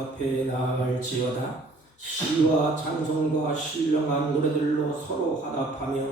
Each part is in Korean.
앞에 나아갈지어다. 시와 찬송과 신령한 노래들로 서로 화답하며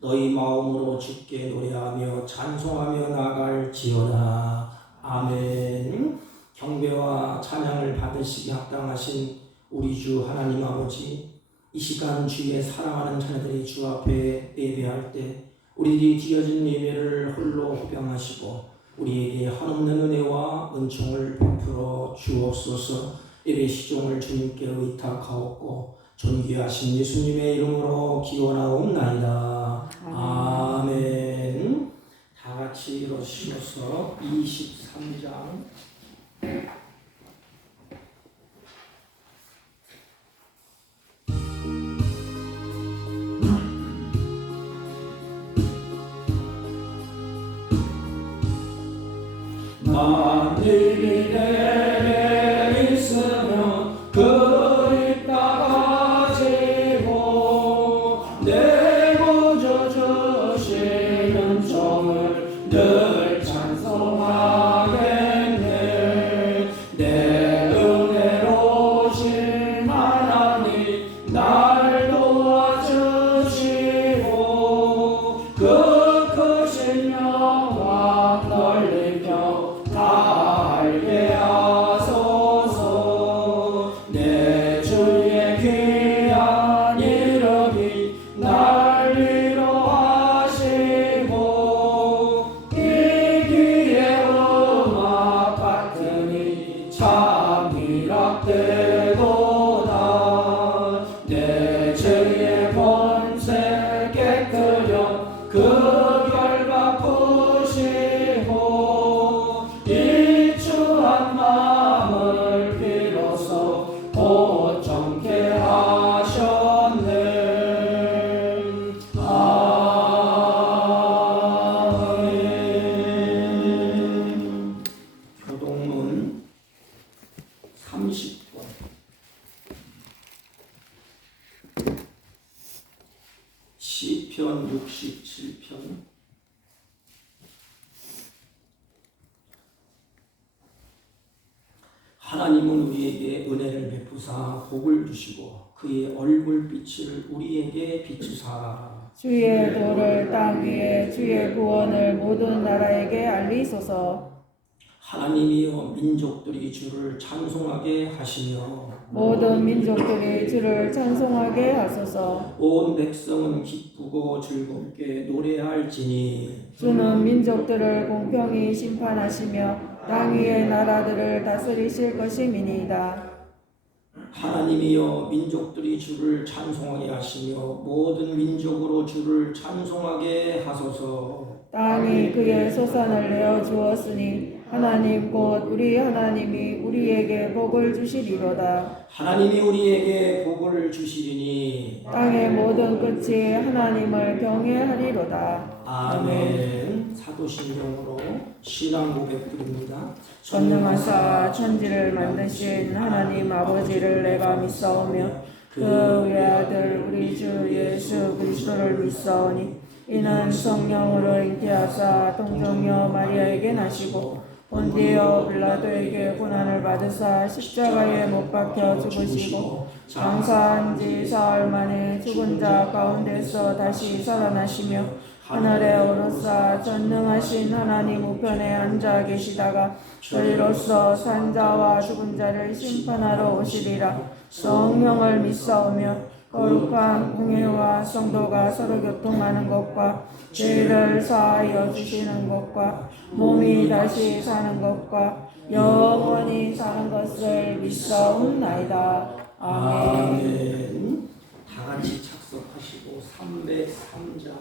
너희 마음으로 주께 노래하며 찬송하며 나아갈지어다. 아멘. 경배와 찬양을 받으시기 합당하신 우리 주 하나님 아버지, 이 시간 주의 사랑하는 자녀들이 주 앞에 예배할 때 우리들이 드려진 예배를 홀로 호병하시고 우리에게 한없는 은혜와 은총을 베풀어 주옵소서. 예배 시종을 주님께 의탁하옵고 존귀하신 예수님의 이름으로 기원하옵나이다. 아멘. 다 같이 일어서셔서 23장 만일이 내게 있으면 그리 따가지고 내 구주 주시는 종을 늘 찬송하겠네. 내 은혜로우신 하나님 날 도와주시고 그 크신 영광 넓히며 알게 하소서. 내 주의 귀한 이름이 날 위로하시고 이 귀의 음악 같으니 참 희락되도다. 내 죄의 본세 깨뜨려 그 결 갚으시고 일주한 마음을 비로소 보정케 하셨네. 아멘. 교동문 30권 시편 67편 하나님은 우리에게 은혜를 베푸사 복을 주시고 그의 얼굴빛을 우리에게 비추사 주의 도를 땅 위에 주의 구원을 모든 나라에게 알리소서. 하나님이여 민족들이 주를 찬송하게 하시며 모든 민족들이 주를 찬송하게 하소서. 온 백성은 기쁘고 즐겁게 노래할지니 주는 민족들을 공평히 심판하시며 땅 위의 나라들을 다스리실 것임이니이다. 하나님이여 민족들이 주를 찬송하게 하시며 모든 민족으로 주를 찬송하게 하소서. 땅이 그의 소산을 내어 주었으니 하나님 곧 우리 하나님이 우리에게 복을 주시리로다. 하나님이 우리에게 복을 주시리니 땅의 모든 끝이 하나님을 경외하리로다. 아멘. 사도신경으로 신앙 고백드립니다. 전능하사 천지를 만드신 하나님 아버지를 내가 믿사오며 그 외아들 우리 주 예수 그리스도를 믿사오니 이는 성령으로 잉태하사 동정녀 마리아에게 나시고 본디오 빌라도에게 고난을 받으사 십자가에 못 박혀 죽으시고 장사한 지 사흘 만에 죽은 자 가운데서 다시 살아나시며 하늘에 오르사 전능하신 하나님 우편에 앉아 계시다가 저희로서 산 자와 죽은 자를 심판하러 오시리라. 성령을 믿사오며 거룩한 공회와 성도가 서로 교통하는 것과 죄를 사하여 주시는 것과 몸이 다시 사는 것과 영원히 사는 것을 믿사옵나이다. 아멘. 다 같이 착석하시고 303장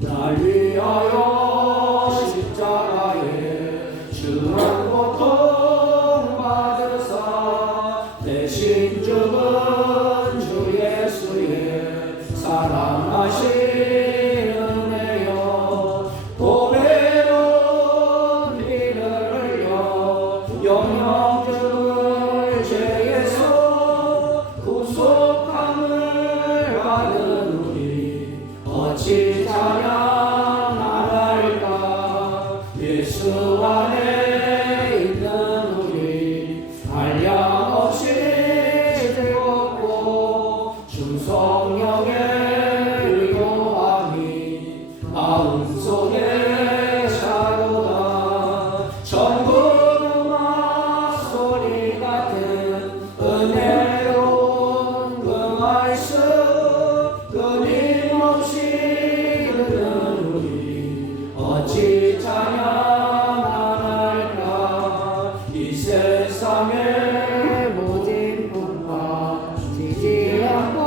날 위하여 십자가에 주한 고통 받으사 대신 죽은 주 예수의 사랑하신 은혜여 보배로운 피를 흘려 영영 세상의 모든 풍파 지지 않고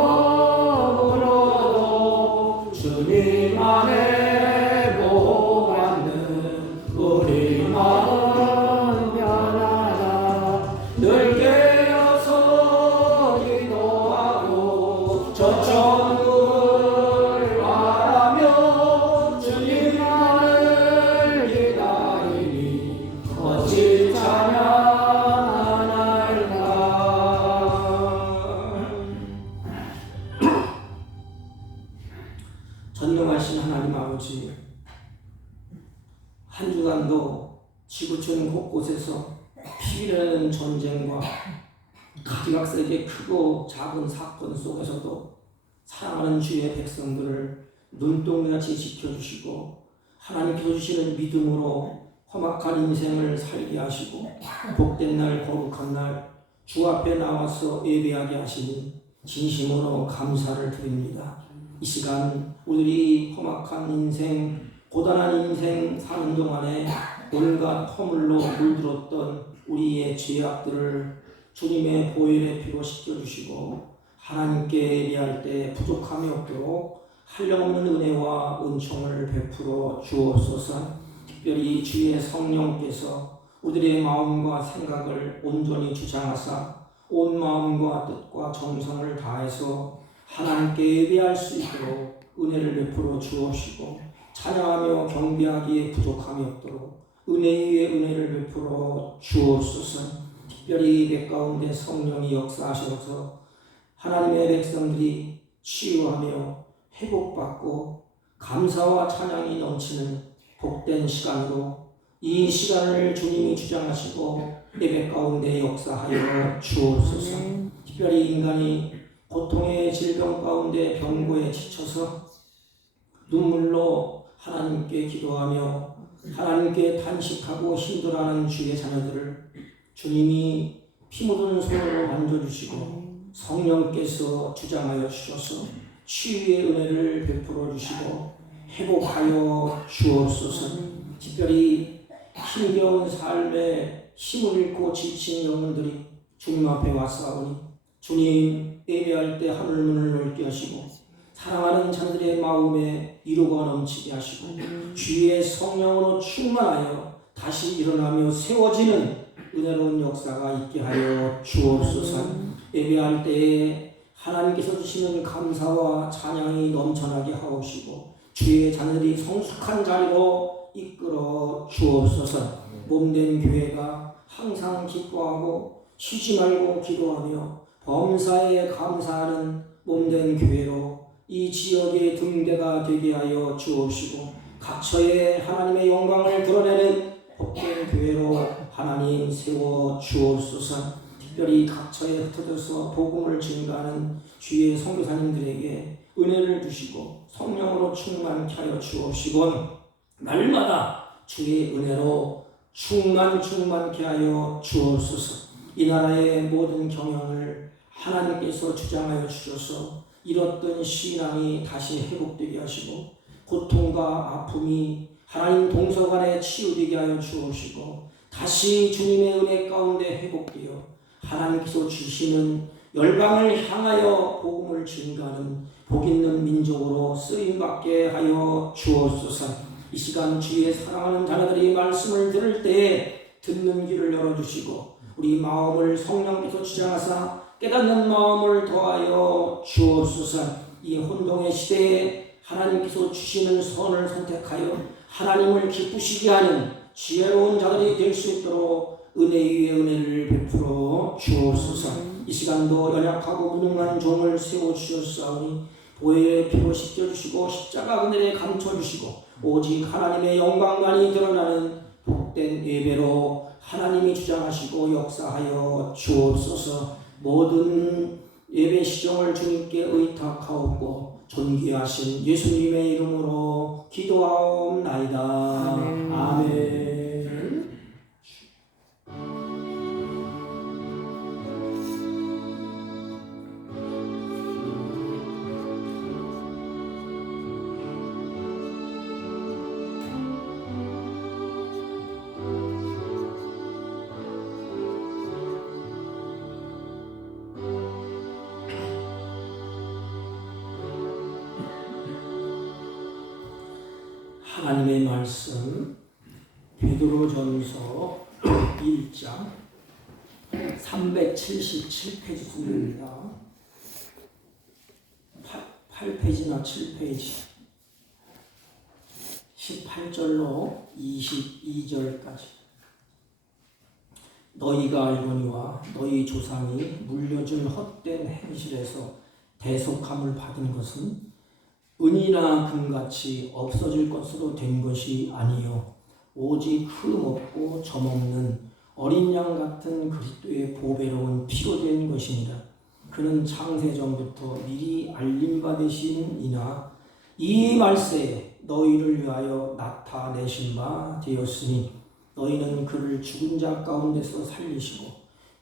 물어도 주님 안에 보호받는 우리 마음 편하다. 늘 깨어서 기도하고 저 천국을 바라며 주님만을 기다리니 어찌 찬양하나이까. 전능하신 하나님 아버지, 한 주간도 지구촌 곳곳에서 피리는 전쟁과 각각세계 크고 작은 사건 속에서도 사랑하는 주의 백성들을 눈동자같이 지켜주시고 하나님께서 주시는 믿음으로 험악한 인생을 살게 하시고 복된 날 거룩한 날 주 앞에 나와서 예배하게 하시니 진심으로 감사를 드립니다. 이 시간 우리들이 험악한 인생, 고단한 인생 사는 동안에 온갖 허물로 물들었던 우리의 죄악들을 주님의 보혈의 피로 씻겨주시고 하나님께 예배할 때 부족함이 없도록 한량없는 은혜와 은총을 베풀어 주옵소서. 특별히 주의 성령께서 우리들의 마음과 생각을 온전히 주장하사 온 마음과 뜻과 정성을 다해서 하나님께 예배할 수 있도록 은혜를 베풀어 주옵시고 찬양하며 경배하기에 부족함이 없도록 은혜 위에 은혜를 베풀어 주옵소서. 특별히 예배 가운데 성령이 역사하셔서 하나님의 백성들이 치유하며 회복받고 감사와 찬양이 넘치는 복된 시간으로 이 시간을 주님이 주장하시고 예배 가운데 역사하여 주옵소서. 특별히 인간이 고통의 질병 가운데 병고에 지쳐서 눈물로 하나님께 기도하며 하나님께 탄식하고 힘들어하는 주의 자녀들을 주님이 피 묻은 손으로 만져주시고 성령께서 주장하여 주셔서 치유의 은혜를 베풀어 주시고 회복하여 주옵소서. 특별히 힘겨운 삶에 힘을 잃고 지친 영혼들이 주님 앞에 왔사오니 주님 예배할 때 하늘문을 넓게 하시고 사랑하는 자들의 마음에 위로가 넘치게 하시고 주의 성령으로 충만하여 다시 일어나며 세워지는 은혜로운 역사가 있게 하여 주옵소서. 예배할 때에 하나님께서 주시는 감사와 찬양이 넘쳐나게 하옵시고 주의 자녀들이 성숙한 자리로 이끌어 주옵소서. 몸된 교회가 항상 기뻐하고 쉬지 말고 기도하며 범사에 감사하는 몸된 교회로 이 지역의 등대가 되게 하여 주옵시고 각처에 하나님의 영광을 드러내는 복된 교회로 하나님 세워 주옵소서. 특별히 각처에 흩어져서 복음을 증가하는 주의 선교사님들에게 은혜를 주시고 성령으로 충만케 하여 주옵시고 날마다 주의 은혜로 충만케 하여 주옵소서. 이 나라의 모든 경영을 하나님께서 주장하여 주셔서 잃었던 신앙이 다시 회복되게 하시고 고통과 아픔이 하나님 동서간에 치유되게 하여 주옵시고 다시 주님의 은혜 가운데 회복되어 하나님께서 주시는 열방을 향하여 복음을 증가하는 복 있는 민족으로 쓰임받게 하여 주옵소서. 이 시간 주의 사랑하는 자녀들이 말씀을 들을 때에 듣는 귀를 열어주시고 우리 마음을 성령께서 주장하사 깨닫는 마음을 더하여 주옵소서. 이 혼동의 시대에 하나님께서 주시는 선을 선택하여 하나님을 기쁘시게 하는 지혜로운 자들이 될 수 있도록 은혜 위에 은혜를 베풀어 주옵소서. 이 시간도 연약하고 무능한 종을 세워주셨사오니 보혈의 피로 씻겨주시고 십자가 그늘에 감춰주시고 오직 하나님의 영광만이 드러나는 복된 예배로 하나님이 주장하시고 역사하여 주옵소서. 모든 예배 시정을 주님께 의탁하옵고 존귀하신 예수님의 이름으로 기도하옵나이다. 아멘. 아멘. 하나님의 말씀 베드로전서 1장 377페이지입니다. 8페이지나 7페이지 18절로 22절까지. 너희가 알거니와 너희 조상이 물려준 헛된 행실에서 대속함을 받은 것은 은이나 금같이 없어질 것으로 된 것이 아니요 오직 흠없고 점없는 어린 양 같은 그리스도의 보배로운 피로 된 것이니라. 그는 창세전부터 미리 알림받으신 이나 이 말세에 너희를 위하여 나타내신 바 되었으니 너희는 그를 죽은 자 가운데서 살리시고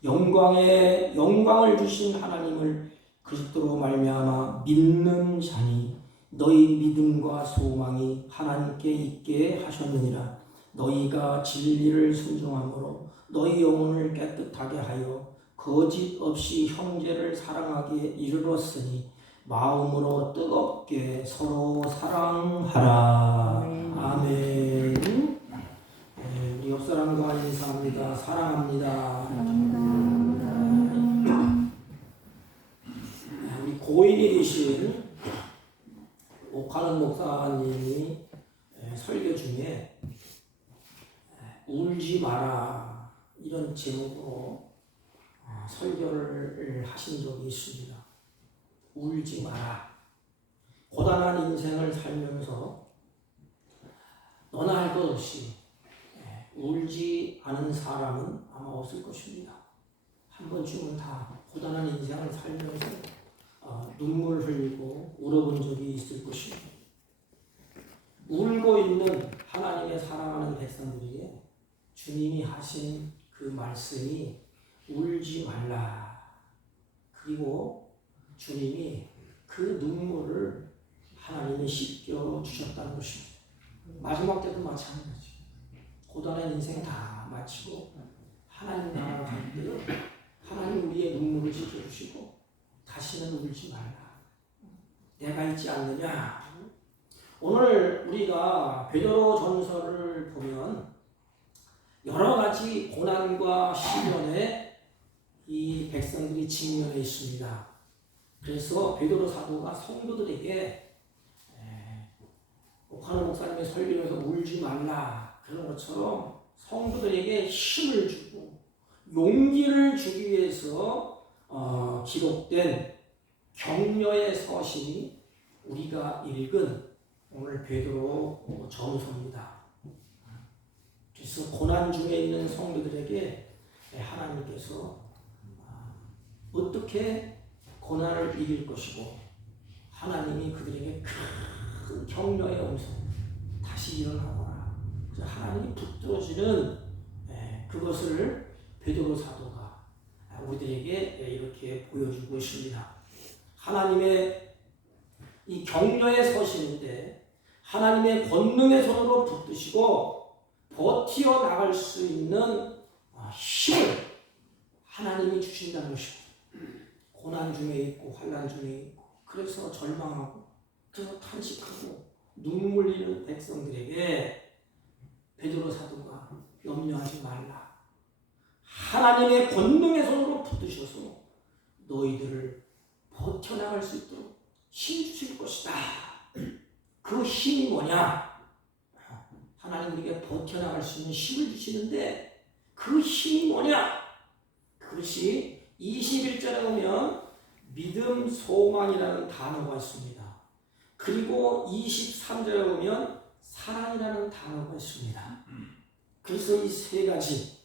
영광을 주신 하나님을 그리스도로 말미암아 믿는 자니 너희 믿음과 소망이 하나님께 있게 하셨느니라. 너희가 진리를 순종함으로 너희 영혼을 깨끗하게 하여 거짓 없이 형제를 사랑하기에 이르렀으니 마음으로 뜨겁게 서로 사랑하라. 아멘. 우리 옆사람과 인사합니다. 사랑합니다. 우리 고인이 계신 옥하는 목사님이 설교 중에 울지 마라 이런 제목으로 설교를 하신 적이 있습니다. 울지 마라. 고단한 인생을 살면서 너나 할 것 없이 울지 않은 사람은 아마 없을 것입니다. 한 번쯤은 다 고단한 인생을 살면서 눈물 흘리고 울어본 적이 있을 것입니다. 울고 있는 하나님의 사랑하는 백성들에게 주님이 하신 그 말씀이 울지 말라. 그리고 주님이 그 눈물을 하나님이 씻겨 주셨다는 것입니다. 마지막 때도 마찬가지. 고단한 인생 다 마치고 하나님 나라로 갈 때 하나님 우리의 눈물을 씻겨 주시고 다시는 울지 말라. 내가 있지 않느냐. 오늘 우리가 베드로전서를 보면 여러 가지 고난과 시련에 이 백성들이 직면해 있습니다. 그래서 베드로 사도가 성도들에게 옥하는 목사님의 설교에서 울지 말라 그런 것처럼 성도들에게 힘을 주고 용기를 주기 위해서 기록된 격려의 서신이 우리가 읽은 오늘 베드로 전서입니다. 그래서 고난 중에 있는 성도들에게 하나님께서 어떻게 고난을 이길 것이고 하나님이 그들에게 큰 격려의 음성 다시 일어나거라. 하나님이 붙들어주는 그것을 베드로 사도가 우리들에게 이렇게 보여주고 있습니다. 하나님의 이 격려의 서신인데 하나님의 권능의 손으로 붙드시고 버티어 나갈 수 있는 힘을 하나님이 주신다는 것입니다. 고난 중에 있고 환난 중에 있고 그래서 절망하고 그래서 탄식하고 눈물 흘리는 백성들에게 베드로 사도가 염려하지 말라. 하나님의 권능의 손으로 붙드셔서 너희들을 버텨나갈 수 있도록 힘 주실 것이다. 그 힘이 뭐냐? 하나님 우리에게 버텨나갈 수 있는 힘을 주시는데 그 힘이 뭐냐? 그것이 21절에 보면 믿음, 소망이라는 단어가 있습니다. 그리고 23절에 보면 사랑이라는 단어가 있습니다. 그래서 이 세 가지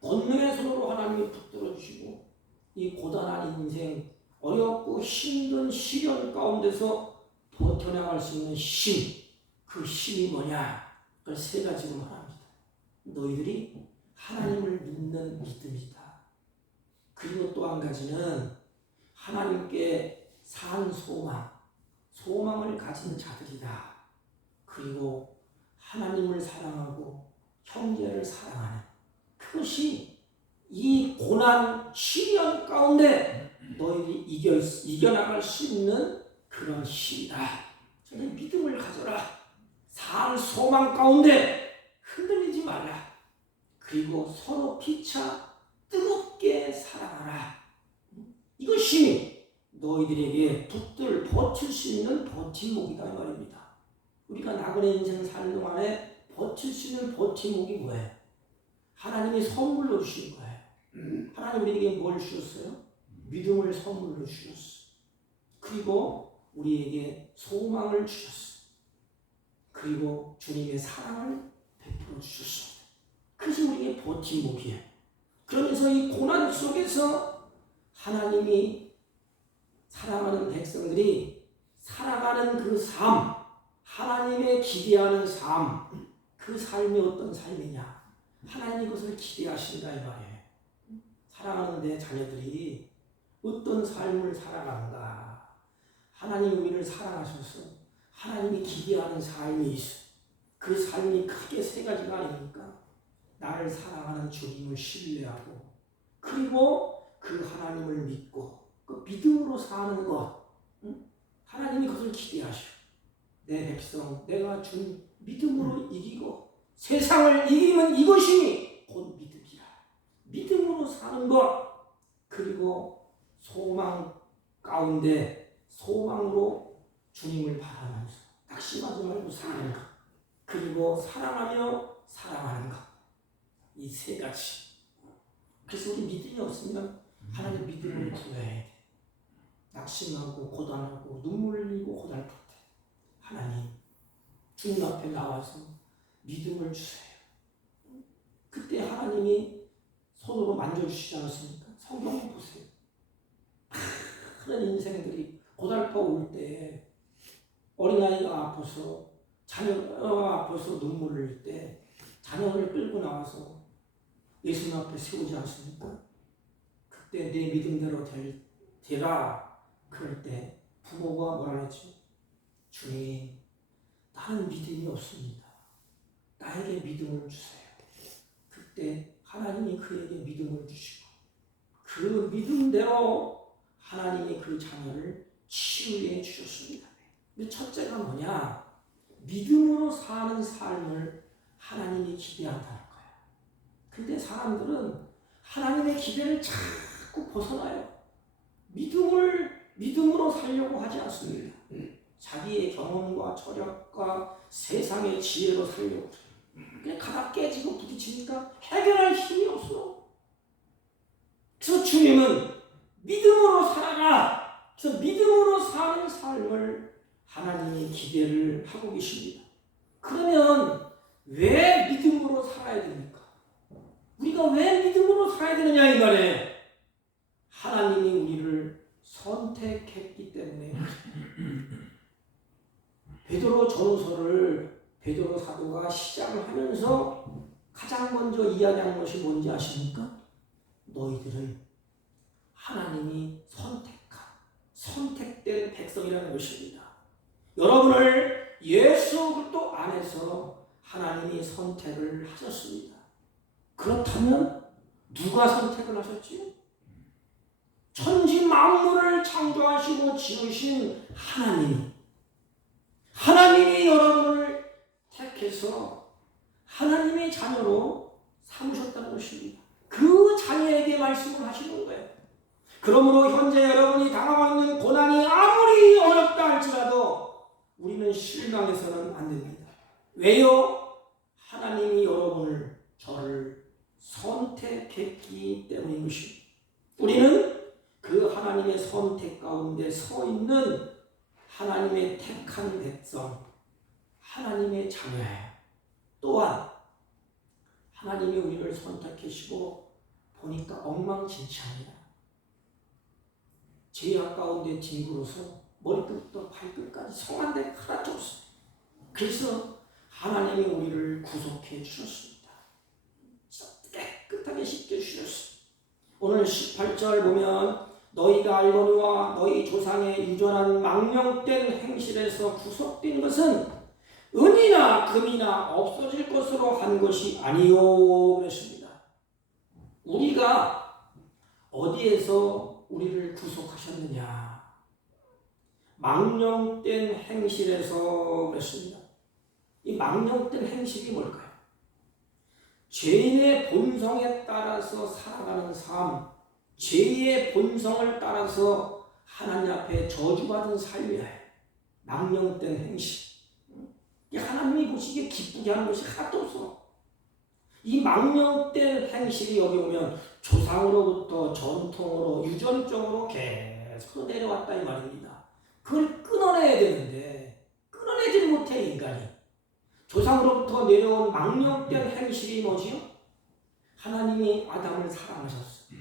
권능의 손으로 하나님이 붙들어 주시고 이 고단한 인생 어렵고 힘든 시련 가운데서 버텨나갈 수 있는 힘, 그 힘이 뭐냐? 그걸 세 가지로 말합니다. 너희들이 하나님을 믿는 믿음이다. 그리고 또 한 가지는 하나님께 산 소망을 가진 자들이다. 그리고 하나님을 사랑하고 형제를 사랑하는 그것이 이 고난 시련 가운데 너희들이 이겨나갈 수 있는 그런 힘이다. 저는 믿음을 가져라. 살 소망 가운데 흔들리지 말라. 그리고 서로 피차 뜨겁게 사랑하라. 이것이 너희들에게 붙들 버틸 수 있는 버팀목이다 이 말입니다. 우리가 나그네 인생 사는 동안에 버틸 수 있는 버팀목이 뭐예요? 하나님이 선물로 주신 거예요. 하나님 우리에게 뭘 주셨어요? 믿음을 선물로 주셨어. 그리고 우리에게 소망을 주셨어. 그리고 주님의 사랑을 베풀어 주셨습니다. 그것이 우리에게 버팀목이에요. 그러면서 이 고난 속에서 하나님이 사랑하는 백성들이 살아가는 그 삶, 하나님의 기대하는 삶, 그 삶이 어떤 삶이냐? 하나님이 그것을 기대하신다 이 말이에요. 사랑하는 내 자녀들이 어떤 삶을 살아가는가? 하나님 우리를 사랑하셔서 하나님이 기대하는 삶이 있어. 그 삶이 크게 세 가지가 아닙니까? 나를 사랑하는 주님을 신뢰하고, 그리고 그 하나님을 믿고 그 믿음으로 사는 것. 하나님이 그것을 기대하셔. 내 백성 내가 준 믿음으로 이기고 세상을 이기면 이것이 곧 믿음이라. 믿음으로 사는 것. 그리고 소망 가운데 소망으로 주님을 바라면서 낙심하지 말고 사는 것. 그리고 사랑하며 사랑하는 것. 이 세 가지. 그래서 우리 믿음이 없으면 하나님 믿음을 구해야 돼. 낙심하고 고단하고 눈물 흘리고 고달플 때 하나님 주님 앞에 나와서 믿음을 주세요. 그때 하나님이 손으로 만져주시지 않았습니까? 성경 보세요. 그런 인생들이 고달파 올 때 어린아이가 아파서 자녀가 아파서 눈물을 흘릴 때 자녀를 끌고 나와서 예수님 앞에 세우지 않습니까? 그때 내 믿음대로 되라. 그럴 때 부모가 뭐라 했죠? 주님, 나는 믿음이 없습니다. 나에게 믿음을 주세요. 그때 하나님이 그에게 믿음을 주시고 그 믿음대로 하나님이 그 자녀를 치유해 주셨습니다. 첫째가 뭐냐? 믿음으로 사는 삶을 하나님이 기대한다는 거예요. 근데 사람들은 하나님의 기대를 자꾸 벗어나요. 믿음으로 살려고 하지 않습니다. 자기의 경험과 철학과 세상의 지혜로 살려고 그냥 가다 깨지고 부딪히니까 해결할 힘이 없어. 그래서 주님은 믿음으로 살아라. 그래서 믿음으로 사는 삶을 하나님이 기대를 하고 계십니다. 그러면 왜 믿음으로 살아야 됩니까? 우리가 왜 믿음으로 살아야 되느냐 이 말이에요. 하나님이 우리를 선택했기 때문에. 베드로 전서를 베드로 사도가 시작을 하면서 가장 먼저 이야기하는 것이 뭔지 아십니까? 너희들은 하나님이 선택된 백성이라는 것입니다. 여러분을 예수 그리스도 안에서 하나님이 선택을 하셨습니다. 그렇다면 누가 선택을 하셨지요? 천지 만물을 창조하시고 지으신 하나님이 여러분을 택해서 하나님의 자녀로 삼으셨다는 것입니다. 그 자녀에게 말씀을 하시는 거예요. 그러므로 현재 여러분이 당하고 있는 고난이 아무리 어렵다 할지라도 우리는 실망해서는 안 됩니다. 왜요? 하나님이 저를 선택했기 때문인 것입니다. 우리는 그 하나님의 선택 가운데 서 있는 하나님의 택한 백성, 하나님의 자녀예요. 또한 하나님이 우리를 선택하시고 보니까 엉망진창이야. 죄악 가운데 뒹굴어서 머리끝부터 발끝까지 성한데 하나도 없어. 그래서 하나님이 우리를 구속해 주셨습니다. 깨끗하게 씻겨주셨어. 오늘 18절 보면 너희가 알거니와 너희 조상의 유전한 망령된 행실에서 구속된 것은 은이나 금이나 없어질 것으로 한 것이 아니요 그랬습니다. 우리가 어디에서 우리를 구속하셨느냐? 망령된 행실에서 그랬습니다. 이 망령된 행실이 뭘까요? 죄인의 본성에 따라서 살아가는 삶, 죄의 본성을 따라서 하나님 앞에 저주받은 삶이에요. 망령된 행실. 하나님이 보시기에 기쁘게 하는 것이 하나도 없어. 이 망령된 행실이 여기 오면 조상으로부터 전통으로 유전적으로 계속 내려왔다 이 말입니다. 그걸 끊어내야 되는데 끊어내지 못해 인간이. 조상으로부터 내려온 망령된 행실이 뭐지요? 하나님이 아담을 사랑하셨어요.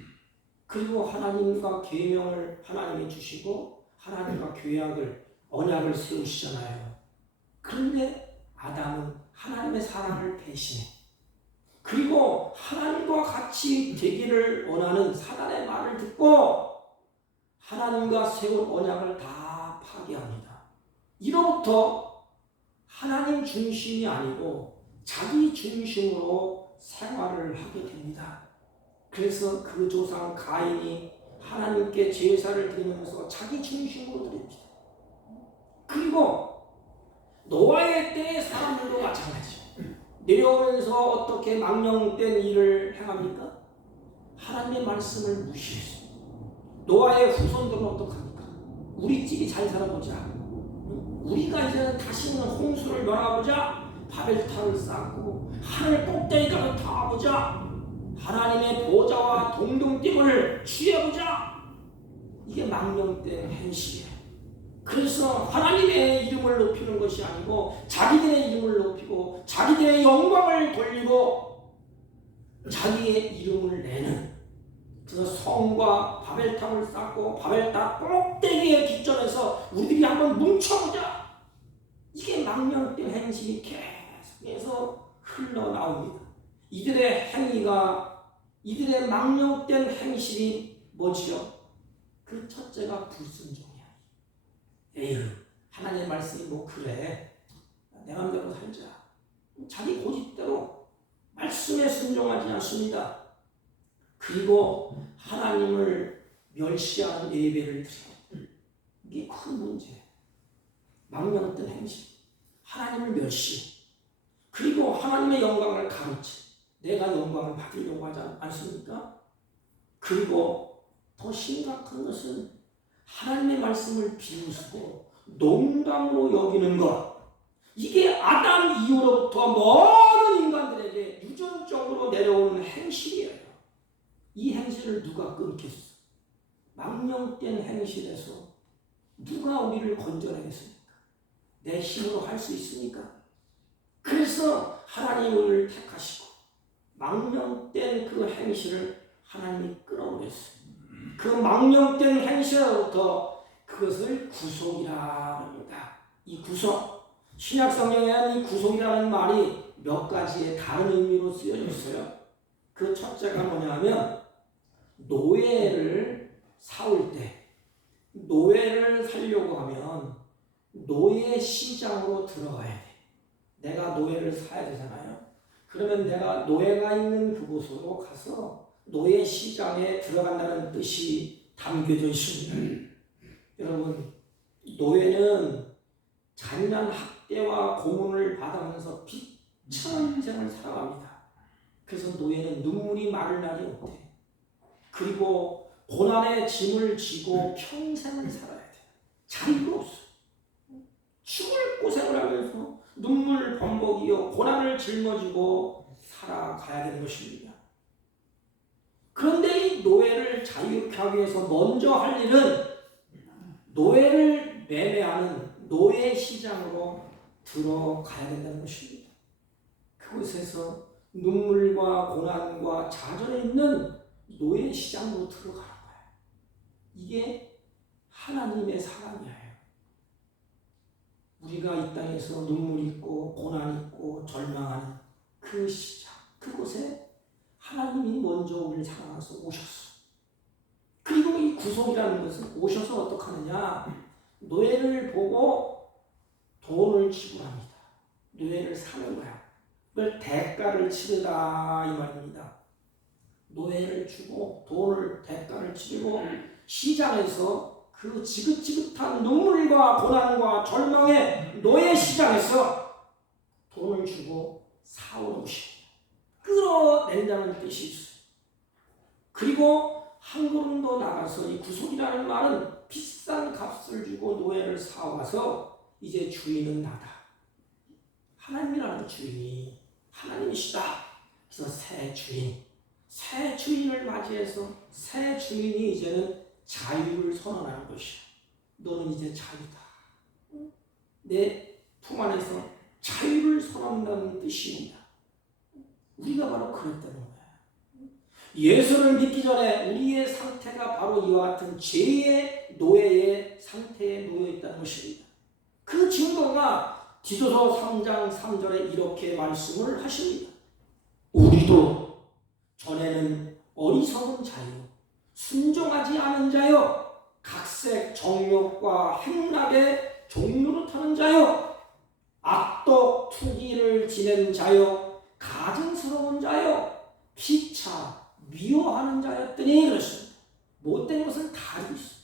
그리고 하나님과 계명을 하나님이 주시고 하나님과 규약을 언약을 세우시잖아요. 그런데 아담은 하나님의 사랑을 배신해. 그리고 하나님과 같이 되기를 원하는 사단의 말을 듣고 하나님과 세운 언약을 다 파괴합니다. 이로부터 하나님 중심이 아니고 자기 중심으로 생활을 하게 됩니다. 그래서 그 조상 가인이 하나님께 제사를 드리면서 자기 중심으로 드립니다. 그리고 노아의 때의 사람들도 마찬가지죠. 내려오면서 어떻게 망령된 일을 행합니까? 하나님의 말씀을 무시했어요. 노아의 후손들은 어떡합니까? 우리 집이 잘 살아보자. 우리가 이제는 다시는 홍수를 막아보자. 바벨탑을 쌓고 하늘 꼭대기까지 타보자. 하나님의 보좌와 동등됨을 취해보자. 이게 망령된 행실이에요. 그래서 하나님의 이름을 높이는 것이 아니고 자기들의 이름을 높이고 자기들의 영광을 돌리고 자기의 이름을 내는, 그래서 성과 바벨탑을 쌓고 바벨탑 꼭대기에 깃점에서 우리들이 한번 뭉쳐보자. 이게 망령된 행실이 계속해서 흘러나옵니다. 이들의 행위가, 이들의 망령된 행실이 뭐지요? 그 첫째가 불순종이야. 에휴, 하나님의 말씀이 뭐 그래, 내 맘대로 살자. 자기 고집대로 말씀에 순종하지 않습니다. 그리고 하나님을 멸시하는 예배를 드려요. 이게 큰 문제예요. 망령된 행실, 하나님을 멸시, 그리고 하나님의 영광을 가로채 내가 영광을 받으려고 하지 않습니까? 그리고 더 심각한 것은 하나님의 말씀을 비웃고 농담으로 여기는 것. 이게 아담 이후로부터 모든 인간들에게 유전적으로 내려오는 행실이에요. 이 행실을 누가 끊겠어? 망령된 행실에서 누가 우리를 건져내겠습니까? 내 힘으로 할 수 있습니까? 그래서 하나님을 택하시고 망령된 그 행실을 하나님이 끌어오셨어요. 그 망령된 행실로부터 그것을 구속이라 합니다. 이 구속, 신약 성경에는 이 구속이라는 말이 몇 가지의 다른 의미로 쓰여져 있어요. 그 첫째가 뭐냐면 노예를 사올 때, 노예를 살려고 하면 노예 시장으로 들어가야 돼. 내가 노예를 사야 되잖아요. 그러면 내가 노예가 있는 그곳으로 가서 노예 시장에 들어간다는 뜻이 담겨져 있습니다. 여러분, 노예는 잔인한 학대와 고문을 받으면서 비참한 인생을 살아갑니다. 그래서 노예는 눈물이 마를 날이 없대. 그리고 고난의 짐을 지고 평생을 살아야 돼. 자유가 없어. 죽을 고생을 하면서 눈물 범벅이요 고난을 짊어지고 살아가야 되는 것입니다. 그런데 이 노예를 자유케 하기 위해서 먼저 할 일은 노예를 매매하는 노예 시장으로 들어가야 된다는 것입니다. 그곳에서 눈물과 고난과 좌절에 있는 노예 시장으로 들어가는 거예요. 이게 하나님의 사랑이에요. 우리가 이 땅에서 눈물 있고 고난 있고 절망하는 그 시장, 그곳에 하나님이 먼저 우리를 사랑해서 오셨어. 그리고 이 구속이라는 것은 오셔서 어떻게 하느냐? 노예를 보고 돈을 지불합니다. 노예를 사는 거야. 그걸 대가를 치르다 이 말입니다. 노예를 주고 돈을 대가를 치르고 시장에서 그 지긋지긋한 눈물과 고난과 절망의 노예 시장에서 돈을 주고 사오는 것입니다. 끌어낸다는 뜻이 있어요. 그리고 한 걸음 더 나가서 이 구속이라는 말은 비싼 값을 주고 노예를 사와서 이제 주인은 나다. 하나님이라는 주인이 하나님이시다. 그래서 새 주인을 맞이해서 새 주인이 이제는 자유를 선언하는 것이야. 너는 이제 자유다. 내 품 안에서 자유를 선언한다는 뜻입니다. 우리가 바로 그랬다는 거예요. 예수를 믿기 전에 우리의 상태가 바로 이와 같은 죄의 노예의 상태에 놓여 있다는 것입니다. 그 증거가 디도서 3장 3절에 이렇게 말씀을 하십니다. 우리도 전에는 어리석은 자요, 순종하지 않은 자요, 각색 정욕과 행락의 종노릇하는 자요, 악독 투기를 지낸 자요, 가증스러운 자요, 피차 미워하는 자였더니 그렇습니다. 못된 것을 다 알고 있어요.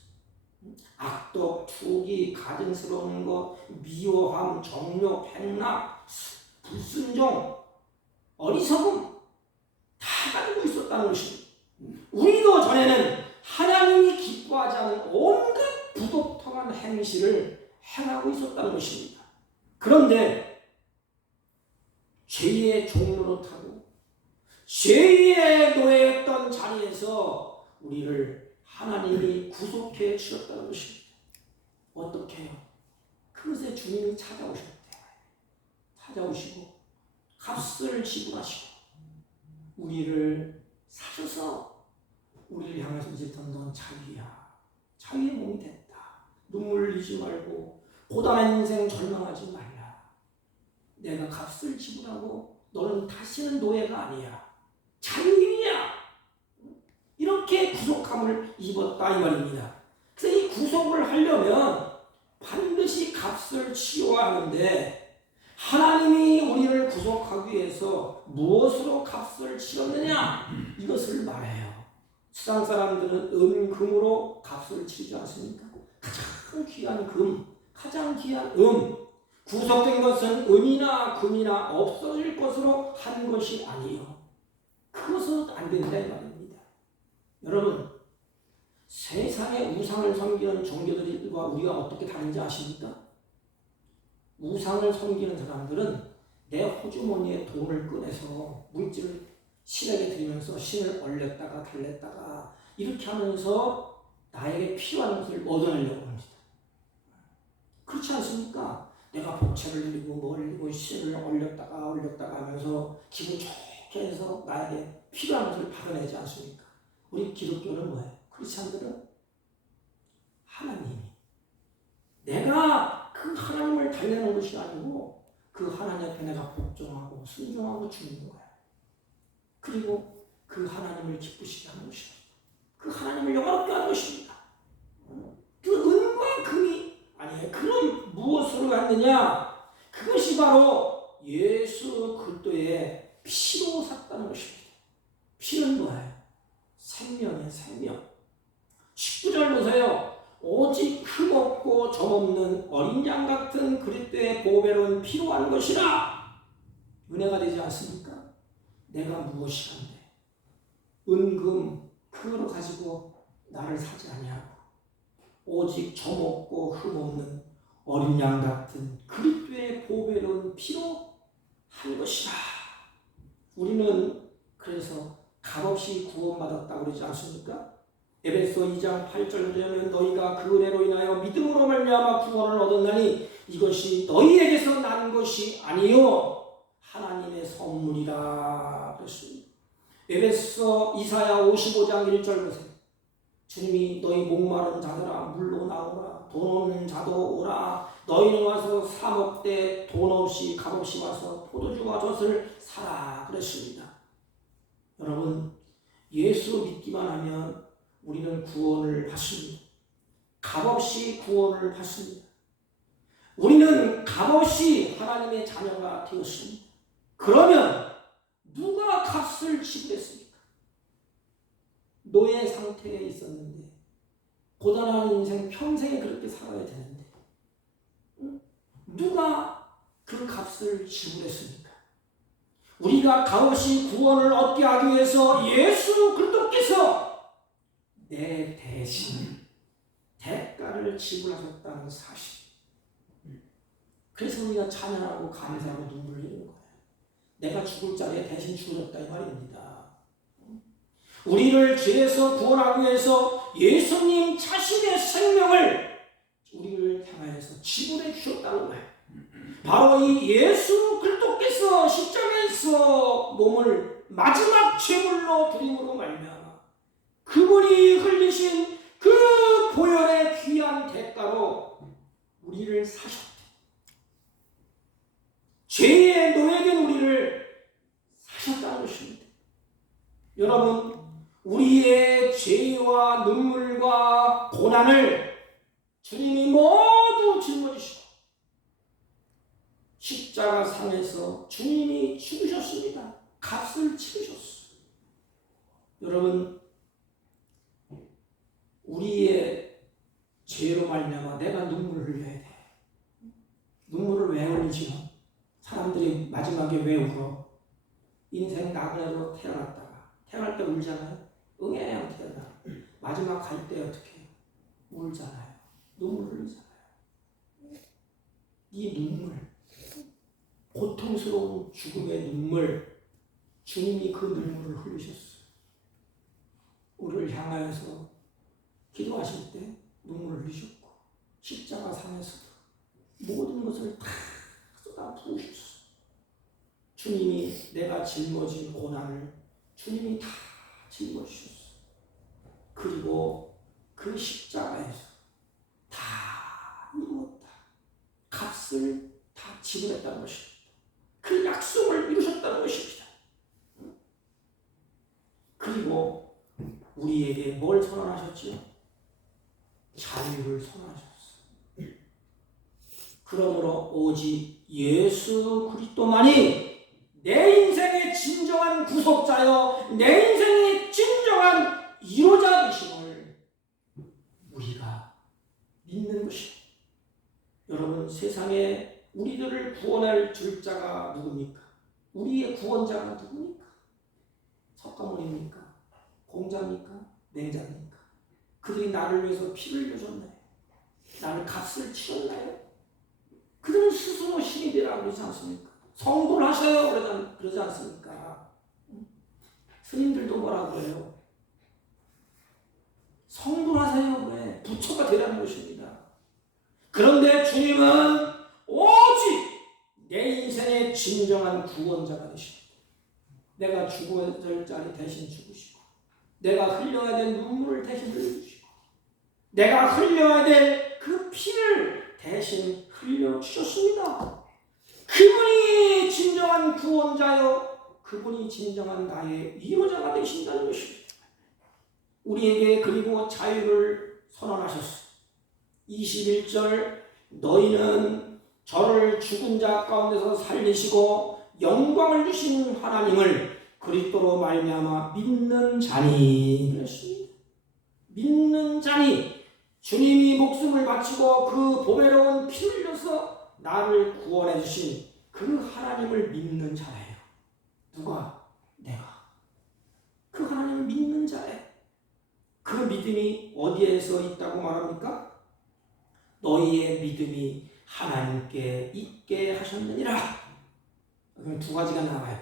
악독, 투기, 가증스러운 것, 미워함, 정욕, 행락, 불순종, 어리석음 다 가지고 있었다는 것입니다. 우리도 전에는 하나님이 기뻐하지 않은 온갖 부독통한 행실을 행하고 있었다는 것입니다. 그런데 죄의 종노릇하고 죄의 노예였던 자리에서 우리를 하나님이 구속해 주셨다는 것입니다. 어떻게 해요? 그것의 주님이 찾아오셨대. 찾아오시고 값을 지불하시고 우리를 사셔서 우리를 향해서 이제부터 넌 자유야. 자유의 몸이 됐다. 눈물 흘리지 말고 고단한 인생 절망하지 말라. 내가 값을 지불하고 너는 다시는 노예가 아니야. 자유인이야. 이렇게 구속함을 입었다 이 말입니다. 그래서 이 구속을 하려면 반드시 값을 치러야 하는데 하나님이 우리를 구속하기 위해서 무엇으로 값을 치렀느냐? 이것을 말해요. 세상 사람들은 금으로 값을 치르지 않습니까? 가장 귀한 금, 가장 귀한 구속된 것은 은이나 금이나 없어질 것으로 한 것이 아니에요. 그것은 안 된다 이 말입니다. 여러분, 세상에 우상을 섬기는 종교들과 우리가 어떻게 다른지 아십니까? 우상을 섬기는 사람들은 내 호주머니에 돈을 꺼내서 물질을 신에게 드리면서 신을 얼렸다가 달랬다가 이렇게 하면서 나에게 필요한 것을 얻어내려고 합니다. 그렇지 않습니까? 내가 복채를 드리고 뭘 드리고 신을 얼렸다가 하면서 기분 좋게 해서 나에게 필요한 것을 받아내지 않습니까? 우리 기독교는 뭐예요? 크리스찬들은 하나님이 내가 그 하나님을 달래는 것이 아니고 그 하나님 앞에 내가 복종하고 순종하고 죽는 거야. 그리고 그 하나님을 기쁘시게 하는 것입니다. 그 하나님을 영화롭게 하는 것입니다. 그 은과 금이 아니에요. 그럼 무엇으로 갔느냐? 그것이 바로 예수 그리스도의 피로 샀다는 것입니다. 피는 뭐예요? 생명이에요. 생명. 19절 보세요. 오직 흠없고 점없는 어린 양 같은 그리스도의 보배로운 피로 한 것이라. 은혜가 되지 않습니까? 내가 무엇이 한데 은금 그거로 가지고 나를 사지 아니하고 오직 점없고 흠없는 어린 양 같은 그리스도의 보배로운 피로 한 것이라. 우리는 그래서 값없이 구원받았다고 그러지 않습니까? 에베소 2장 8절에 보면 너희가 그 은혜로 인하여 믿음으로 말미암아 구원을 얻었나니 이것이 너희에게서 난 것이 아니요 하나님의 선물이라 그랬습니다. 에베소 이사야 55장 1절 보세요. 주님이 너희 목마른 자들아 물로 나오라. 돈 없는 자도 오라. 너희는 와서 사 먹되 돈 없이 값없이 와서 포도주와 젖을 사라 그랬습니다. 여러분, 예수 믿기만 하면 우리는 구원을 받습니다. 값없이 구원을 받습니다. 우리는 값없이 하나님의 자녀가 되었습니다. 그러면 누가 값을 지불했습니까? 노예 상태에 있었는데 고단한 인생 평생에 그렇게 살아야 되는데 누가 그 값을 지불했습니까? 우리가 값없이 구원을 얻게 하기 위해서 예수 그리스도께서 내 대신 대가를 지불하셨다는 사실. 그래서 우리가 찬양하고 감사하고 눈물을 흘리는 거예요. 내가 죽을 자리에 대신 죽으셨다 이 말입니다. 우리를 죄에서 구원하기 위해서 예수님 자신의 생명을 우리를 향하여서 지불해 주셨다는 거예요. 바로 이 예수 그리스도께서 십자가에서 몸을 마지막 제물로 드림으로 말미암아 그분이 흘리신 그 보혈의 귀한 대가로 우리를 사셨대. 죄의 노예된 우리를 사셨다는 것입니다. 여러분, 우리의 죄와 눈물과 고난을 주님이 모두 짊어지시고 십자가 상에서 주님이 죽으셨습니다. 값을 치르셨어요. 여러분, 우리의 죄로 말미암아 내가 눈물을 흘려야 돼. 눈물을 왜 흘리지요? 사람들이 마지막에 왜 울어? 인생 나그네로 태어났다가 태어날 때 울잖아요. 응애랑 태어나. 마지막 갈 때 어떻게 해요? 울잖아요. 눈물 흘리잖아요. 이 눈물, 고통스러운 죽음의 눈물, 주님이 그 눈물을 흘리셨어요. 우리를 향하여서 기도하실 때 눈물을 흘리셨고 십자가 상에서도 모든 것을 다 쏟아 부으셨어요. 주님이 내가 짊어진 고난을 주님이 다 짊어지셨어요. 그리고 그 십자가에서 다 이루었다. 값을 다 지불했다는 것입니다. 그 약속을 이루셨다는 것입니다. 그리고 우리에게 뭘 선언하셨지요? 자유를 선언하셨어요. 그러므로 오직 예수 그리스도만이 내 인생의 진정한 구속자여 내 인생의 진정한 이루자 되심을 우리가 믿는 것입니다. 여러분, 세상에 우리들을 구원할 줄 자가 누굽니까? 우리의 구원자가 누굽니까? 석가모니입니까? 공자입니까? 맹자입니까? 그들이 나를 위해서 피를 흘려줬나요? 나를 값을 치렀나요? 그들은 스스로 신이 되라고 그러지 않습니까? 성불 하셔요 그러지 않습니까? 스님들도 뭐라고 그래요? 성불하세요 그래. 부처가 되라는 것입니다. 그런데 주님은 오직 내 인생의 진정한 구원자가 되십니다. 내가 죽어야 될 자리 대신 죽으시고 내가 흘려야 될 눈물을 대신 흘려주시고 내가 흘려야 될 그 피를 대신 흘려주셨습니다. 그분이 진정한 구원자요 그분이 진정한 나의 이호자가 되신다는 것입니다. 우리에게 그리고 자유를 선언하셨습니다. 21절 너희는 저를 죽은 자 가운데서 살리시고 영광을 주신 하나님을 그리스도로 말미암아 믿는 자니 그랬습니다. 믿는 자니 주님이 목숨을 바치고 그 보배로운 피를 흘려서 나를 구원해 주신 그 하나님을 믿는 자예요. 누가? 내가. 그 하나님을 믿는 자예요. 그 믿음이 어디에서 있다고 말합니까? 너희의 믿음이 하나님께 있게 하셨느니라. 그럼 두 가지가 나와요.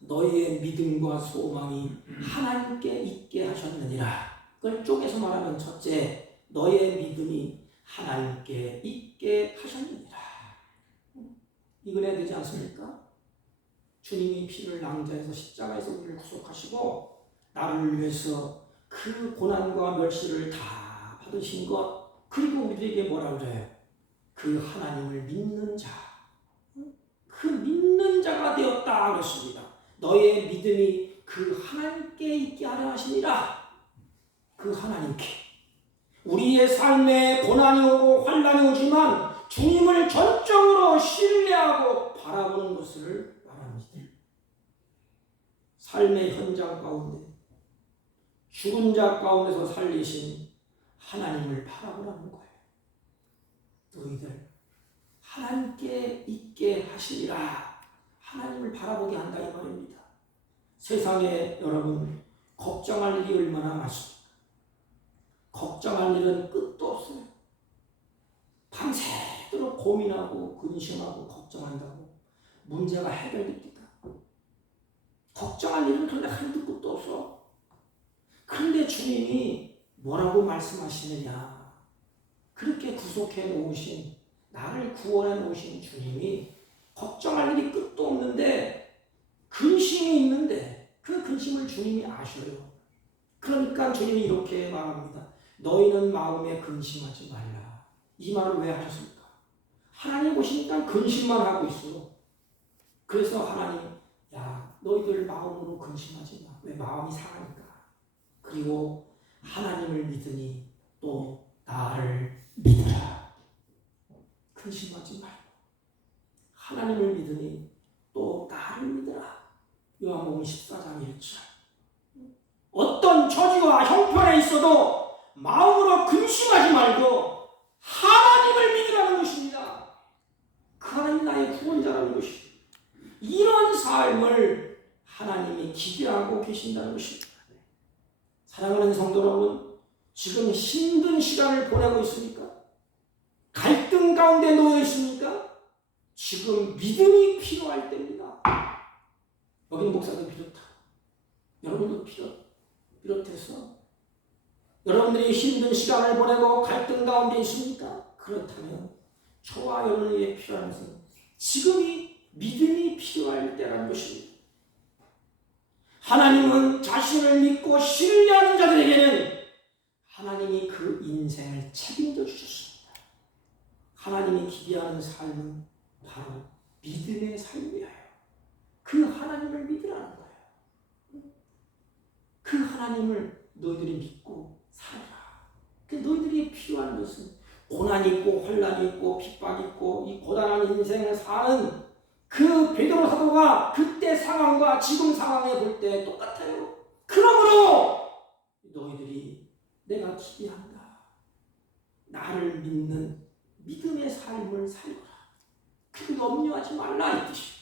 너희의 믿음과 소망이 하나님께 있게 하셨느니라. 그걸 쪼개서 말하면 첫째, 너희의 믿음이 하나님께 있게 하셨느니라. 이거야 되지 않습니까? 주님이 피를 낭자해서 십자가에서 우리를 구속하시고 나를 위해서 그 고난과 멸시를 다 받으신 것, 그리고 우리에게 뭐라 그래요? 그 하나님을 믿는 자, 그 믿는 자가 되었다 그랬습니다. 너의 믿음이 그 하나님께 있게 하려 하시니라. 그 하나님께. 우리의 삶에 고난이 오고 환난이 오지만 주님을 전적으로 신뢰하고 바라보는 것을 말합니다. 삶의 현장 가운데 죽은 자 가운데서 살리신 하나님을 바라보라는 거예요. 너희들 하나님께 있게 하시리라. 하나님을 바라보게 한다 이 말입니다. 세상에 여러분 걱정할 일이 얼마나 많습니까? 걱정할 일은 끝도 없어요. 밤새도록 고민하고 근심하고 걱정한다고 문제가 해결됩니까? 걱정할 일은 그런데 한두 끝도 없어. 그런데 주님이 뭐라고 말씀하시느냐? 그렇게 구속해 놓으신, 나를 구원해 놓으신 주님이 걱정할 일이 끝도 없는데 근심이 있는데 그 근심을 주님이 아셔요. 그러니까 주님이 이렇게 말합니다. 너희는 마음에 근심하지 말라. 이 말을 왜 하셨습니까? 하나님 보시니까 근심만 하고 있어. 그래서 하나님, 야, 너희들 마음으로 근심하지 마. 왜? 마음이 상하니까. 그리고 하나님을 믿으니 또 나를 믿으라. 근심하지 말고 하나님을 믿으니 또 나를 믿으라. 요한복음 14장 1절. 어떤 처지와 형편에 있어도 마음으로 근심하지 말고 하나님을 믿으라는 것입니다. 그 하나님 나의 구원자라는 것입니다. 이런 삶을 하나님이 기대하고 계신다는 것입니다. 사랑하는 성도 여러분, 지금 힘든 시간을 보내고 있습니까? 갈등 가운데 놓여 있습니까? 지금 믿음이 필요할 때입니다. 여기는 목사도 비롯하고 여러분도 비롯해서 여러분들이 힘든 시간을 보내고 갈등 가운데 있습니까? 그렇다면 저와 여러분에게 필요한 것은 지금이 믿음이 필요할 때라는 것입니다. 하나님은 자신을 믿고 신뢰하는 자들에게는 하나님이 그 인생을 책임져 주셨습니다. 하나님이 기대하는 삶은 바로 믿음의 삶이에요. 그 하나님을 믿으라는 거예요. 그 하나님을 너희들이 믿고 살아라. 너희들이 필요한 것은 고난이 있고 혼란이 있고 핍박이 있고 이 고단한 인생을 사는 그 베드로 사도가 그때 상황과 지금 상황에 볼 때 똑같아요. 그러므로 너희들이 내가 기대한다. 나를 믿는 믿음의 삶을 살거라. 그리고 염려하지 말라 이 뜻이.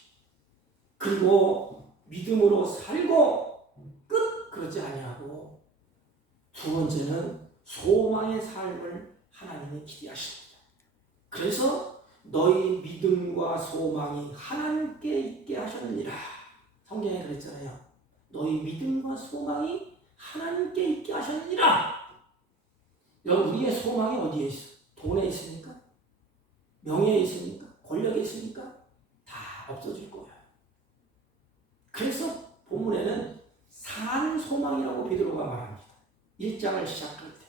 그리고 믿음으로 살고 끝 그러지 아니하고 두 번째는 소망의 삶을 하나님이 기대하십니다. 그래서 너희 믿음과 소망이 하나님께 있게 하셨느니라. 성경에 그랬잖아요. 너희 믿음과 소망이 하나님께 있게 하셨느니라. 여러분, 우리의 소망이 어디에 있어? 돈에 있습니까? 명예에 있습니까? 권력에 있습니까? 다 없어질 거예요. 그래서 본문에는 산 소망이라고 베드로가 말합니다. 1장을 시작할 때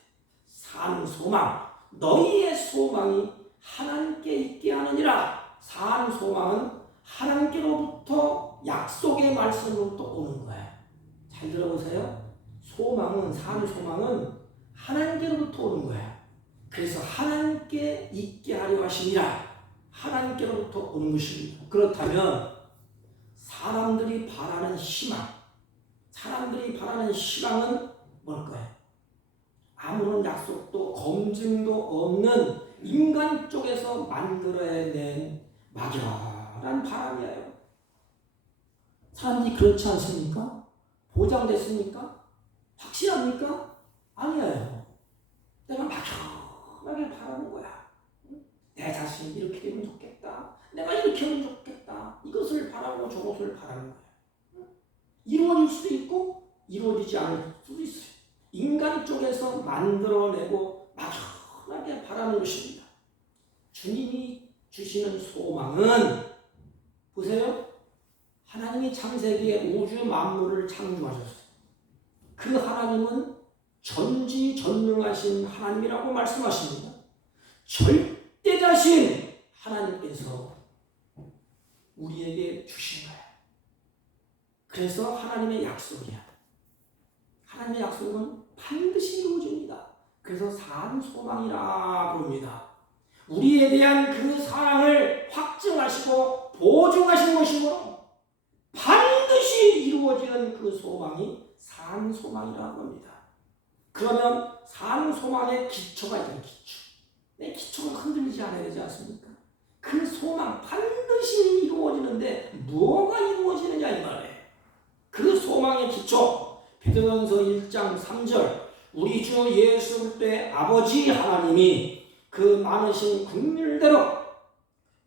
산 소망, 너희의 소망이 하나님께 있게 하느니라. 산 소망은 하나님께로부터 약속의 말씀으로부터 오는 거예요. 잘 들어보세요. 산 소망은 하나님께로부터 오는 거예요. 그래서 하나님께 있게 하려 하시니라. 하나님께로부터 오는 것입니다. 그렇다면 사람들이 바라는 희망, 사람들이 바라는 희망은 뭘까요? 아무런 약속도 검증도 없는 인간 쪽에서 만들어낸 막연한 바람이에요. 사람들이 그렇지 않습니까? 보장됐습니까? 확실합니까? 아니에요. 내가 막연하게 바라는 거야. 내 자신이 이렇게 되면 좋겠다. 내가 이렇게 하면 좋겠다. 이것을 바라고 저것을 바라는 거야. 이루어질 수도 있고 이루어지지 않을 수도 있어요. 인간 쪽에서 만들어내고 막연하게 바라는 것입니다. 주님이 주시는 소망은 보세요. 하나님이 창세기에 우주 만물을 창조하셨어요. 그 하나님은 전지전능하신 하나님이라고 말씀하십니다. 절대자신 하나님께서 우리에게 주신 거예요. 그래서 하나님의 약속이야. 하나님의 약속은 반드시 이루어집니다. 그래서 산 소망이라 부릅니다. 우리에 대한 그 사랑을 확증하시고 보증하신 것이므로 반드시 이루어지는 그 소망이 산 소망이라고 합니다. 그러면 산 소망의 기초가 있잖아요. 기초. 내 기초가 흔들리지 않아야 되지 않습니까? 그 소망 반드시 이루어지는데 뭐가 이루어지느냐 이 말이에요. 그 소망의 기초 베드로전서 1장 3절 우리 주 예수 그리스도의 아버지 하나님이 그 많으신 긍휼대로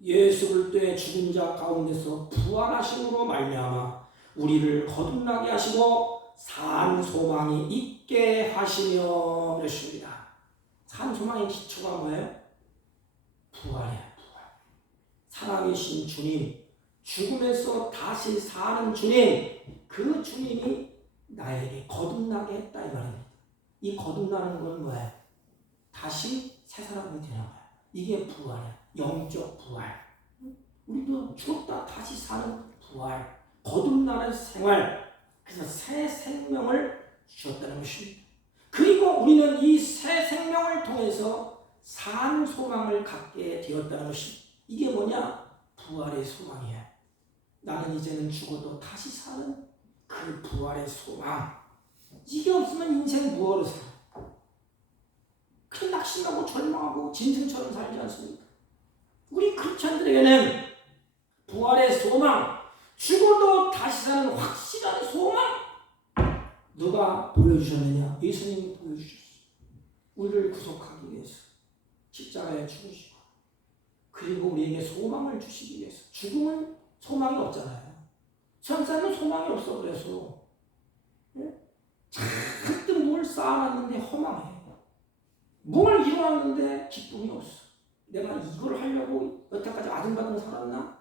예수 그리스도의 죽은 자 가운데서 부활하심으로 말미암아 우리를 거듭나게 하시고 산 소망이 있게 하시며 그랬습니다. 산 소망의 기초가 뭐예요? 부활이에요. 부활. 살아계신 주님, 죽음에서 다시 사는 주님, 그 주님이 나에게 거듭나게 했다 이 말입니다. 이 거듭나는 건 뭐예요? 다시 새 사람이 되는 거예요. 이게 부활이에요. 영적 부활. 우리도 죽었다 다시 사는 부활, 거듭나는 생활. 그래서 새 생명을 주셨다는 것입니다. 그리고 우리는 이 새 생명을 통해서 산 소망을 갖게 되었다는 것입니다. 이게 뭐냐? 부활의 소망이에요. 나는 이제는 죽어도 다시 사는 그 부활의 소망. 이게 없으면 인생 무엇을 살아? 그냥 낙심하고 절망하고 짐승처럼 살지 않습니까? 우리 크리스천들에게는 부활의 소망, 죽어도 다시 사는 확실한 소망, 누가 보여주셨느냐? 예수님이 보여주셨어요. 우리를 구속하기 위해서 십자가에 죽으시고 그리고 우리에게 소망을 주시기 위해서. 죽음은 소망이 없잖아요. 세상 사람은 소망이 없어. 그래서 잔뜩 뭘 쌓아놨는데 허망해. 뭘 이뤄놨는데 기쁨이 없어. 내가 이걸 하려고 여태까지 아등바등 살았나?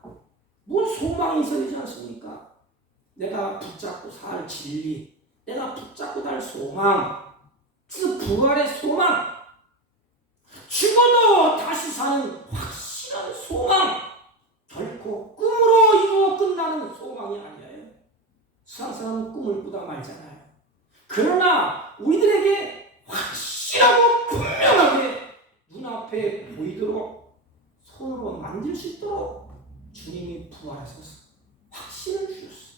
뭔 소망이 있어야 되지 않습니까? 내가 붙잡고 살 진리, 내가 붙잡고 살 소망, 그 부활의 소망, 죽어도 다시 사는 확실한 소망, 결코 꿈으로 이루어 끝나는 소망이 아니에요. 세상 사람은 꿈을 꾸다 말잖아요. 그러나 우리들에게 확실하고 분명하게 눈앞에 보이도록 손으로 만질 수 있도록 주님이 부활하셔서 확신을 주셨어.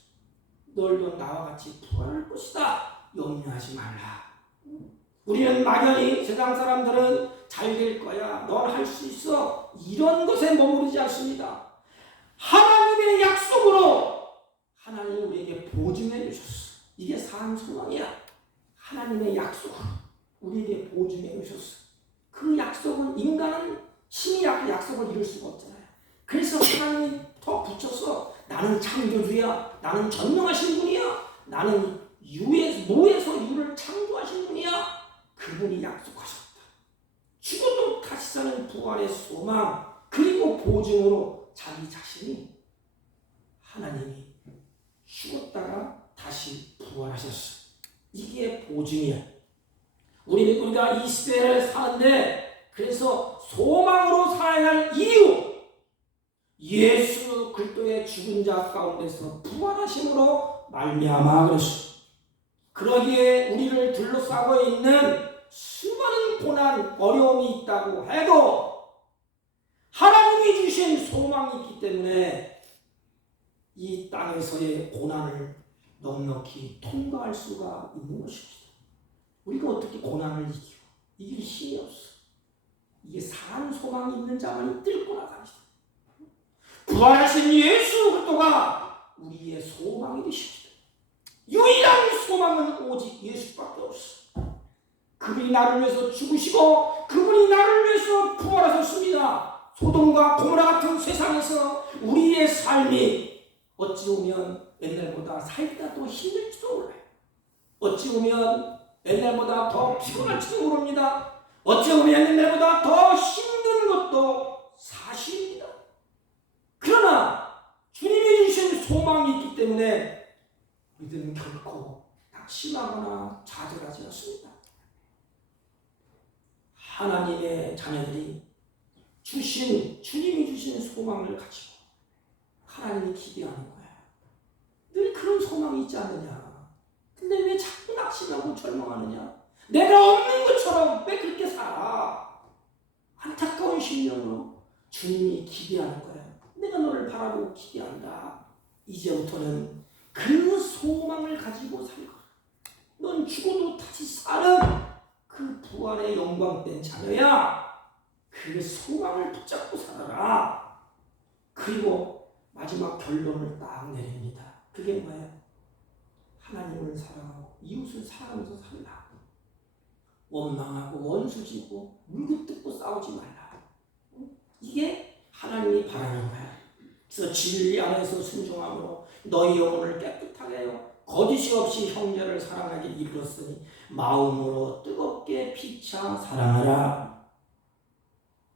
너희도 나와 같이 부활할 것이다. 염려하지 말라. 우리는 막연히 세상 사람들은 잘 될 거야, 넌 할 수 있어, 이런 것에 머무르지 않습니다. 하나님의 약속으로 하나님이 우리에게 보증해 주셨어. 이게 산 소망이야. 하나님의 약속으로 우리에게 보증해 주셨어. 그 약속은 인간은 힘이 약해 약속을 이룰 수가 없잖아요. 그래서 하나님이 더 붙여서 나는 창조주야, 나는 전능하신 분이야, 나는 무에서 유를 창조하신 분이야. 그분이 약속하셨다. 죽어도 다시 사는 부활의 소망, 그리고 보증으로 자기 자신이 하나님이 죽었다가 다시 부활하셨어. 이게 보증이야. 우리가 이 시대를 사는데 그래서 소망으로 살아야 할 이유, 예수 그리스도의 죽은 자 가운데서 부활하심으로 말미암아 그랬어. 그러기에 우리를 둘러싸고 있는 수많은 고난, 어려움이 있다고 해도 하나님이 주신 소망이 있기 때문에 이 땅에서의 고난을 넉넉히 통과할 수가 있는 것입니다. 우리가 어떻게 고난을 이길 힘이 없어. 이게 산 소망이 있는 자만이 뚫고 나갑니다. 부활하신 예수 그리스도가 우리의 소망이 되십니다. 유일한 소망은 오직 예수밖에 없어. 그분이 나를 위해서 죽으시고 그분이 나를 위해서 부활하셨습니다. 소돔과 고모라 같은 세상에서 우리의 삶이 어찌 보면 옛날보다 살기가 더 힘들지도 몰라요. 어찌 보면 옛날보다 더 피곤할지도 모릅니다. 어찌 보면 옛날보다 더 힘든 것도 사실입니다. 그러나 주님이 주신 소망이 있기 때문에 우리들은 결코 낙심하거나 좌절하지 않습니다. 하나님의 자녀들이 주님이 주신 소망을 가지고 하나님이 기대하는 거야. 늘 그런 소망이 있지 않느냐. 근데 왜 자꾸 낙심하고 절망하느냐. 내가 없는 것처럼 왜 그렇게 살아. 안타까운 심령으로 주님이 기대하는 거야. 내가 너를 바라보고 기대한다. 이제부터는 그 소망을 가지고 살 거야. 넌 죽어도 다시 사는 그 부활의 영광된 자녀야. 그 소망을 붙잡고 살아라. 그리고 마지막 결론을 딱 내립니다. 그게 뭐예요? 하나님을 사랑하고 이웃을 사랑하면서 살라. 원망하고 원수지고 물고 뜯고 싸우지 말라. 이게 하나님이 바라는 거야. 그래서 진리 안에서 순종함으로 너희 영혼을 깨끗하게 하여 거짓이 없이 형제를 사랑하게 이르렀으니 마음으로 뜨겁게 피차 사랑하라.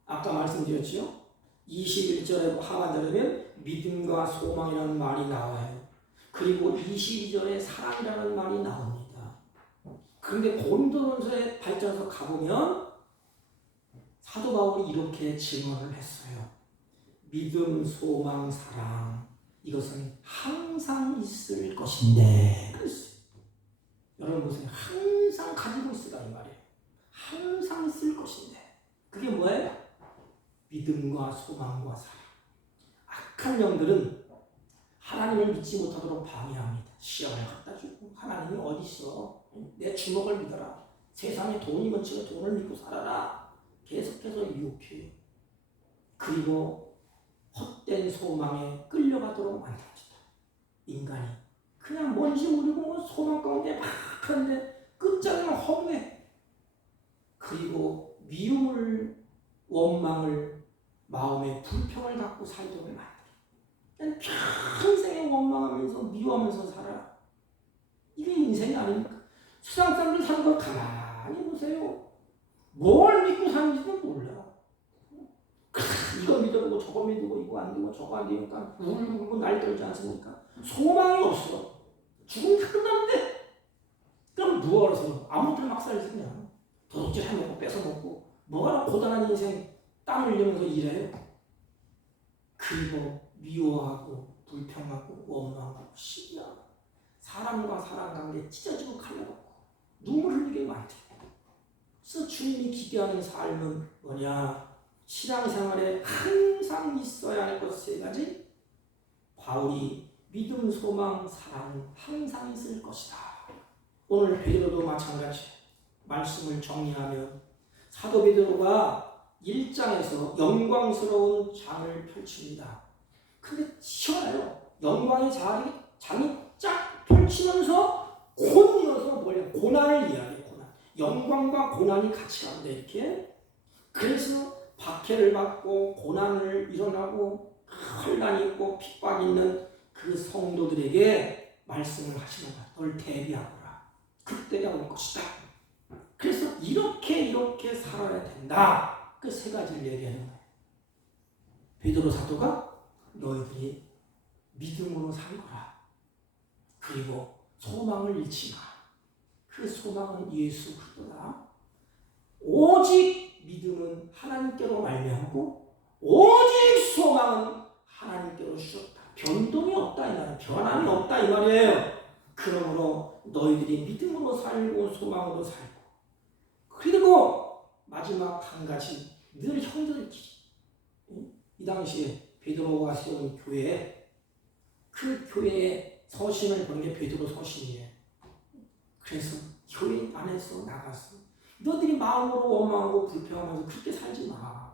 아까 말씀드렸지요? 21절에 하반절에는 믿음과 소망이라는 말이 나와요. 그리고 22절에 사랑이라는 말이 나옵니다. 그런데 고린도전서의 발전서 가보면 사도 바울이 이렇게 증언을 했어요. 믿음, 소망, 사랑 이것은 항상 있을 것인데 그랬어요. 여러분 보세요. 항상 가지고 있으라 이 말이에요. 항상 있을 것인데 그게 뭐예요? 믿음과 소망과 사랑. 악한 영들은 하나님을 믿지 못하도록 방해합니다. 시험을 갖다 주고 하나님이 어디 있어? 내 주먹을 믿어라. 세상에 돈이 많지만 돈을 믿고 살아라. 계속해서 유혹해요. 그리고 헛된 소망에 끌려가도록 만듭니다. 인간이 그냥 뭔지 모르고 소망 가운데 막 하는데 끝장은 허무해. 그리고 미움을 원망을 마음에 불평을 갖고 살도록 만들어. 그냥 평생에 원망하면서 미워하면서 살아. 이게 인생이 아닙니까? 세상 사람들 사는 걸 가만히 보세요. 뭘 믿고 사는지도 몰라. 이거 믿어보고 저거 믿고 이거 안 되고 저거 안 되니까 울고 날 떨지 않습니까? 소망이 없어. 죽으면 다 끝나는데 그럼 누워서 아무것도 막 살지 그냥 도둑질 해먹고 뺏어먹고 뭐가 고단한 인생 땀 흘리면서 일해요. 그리고 미워하고 불평하고 원망하고 시기하고 사람과 사람 관계 찢어지고 칼려갖고 눈물 흘리게 많대요. 그래서 주님이 기대하는 삶은 뭐냐? 신앙생활에 항상 있어야 할 것 세 가지. 바울이 믿음, 소망, 사랑 항상 있을 것이다. 오늘 베드로도 마찬가지. 말씀을 정리하면 사도 베드로가 1장에서 영광스러운 장을 펼칩니다. 근데 시원해요. 영광의 장이 쫙 펼치면서 곤이어서 뭐냐? 고난을 이야기해요. 고난. 영광과 고난이 같이 간다 이렇게. 그래서 박해를 받고 고난을 일어나고 환난이 있고 핍박이 있는 그 성도들에게 말씀을 하시는 거야. 널 대비하거라. 그때가 올 것이다. 그래서 이렇게 살아야 된다. 그 세 가지를 얘기하는 거예요. 베드로 사도가 너희들이 믿음으로 살거라. 그리고 소망을 잃지 마. 그 소망은 예수 그리스도다. 오직 믿음은 하나님께로 말미암고 오직 소망은 하나님께로 주었다. 변동이 없다 이 말이에요. 변함이 없다 이 말이에요. 그러므로 너희들이 믿음으로 살고 소망으로 살고 그리고 마지막 한 가지 늘 형제들끼리 이 당시에 베드로가 세운 교회 그 교회에 서신을 보는 게 베드로 서신이에요. 그래서 교회 안에서 나가서 너희들이 마음으로 원망하고 불평하면서 그렇게 살지 마.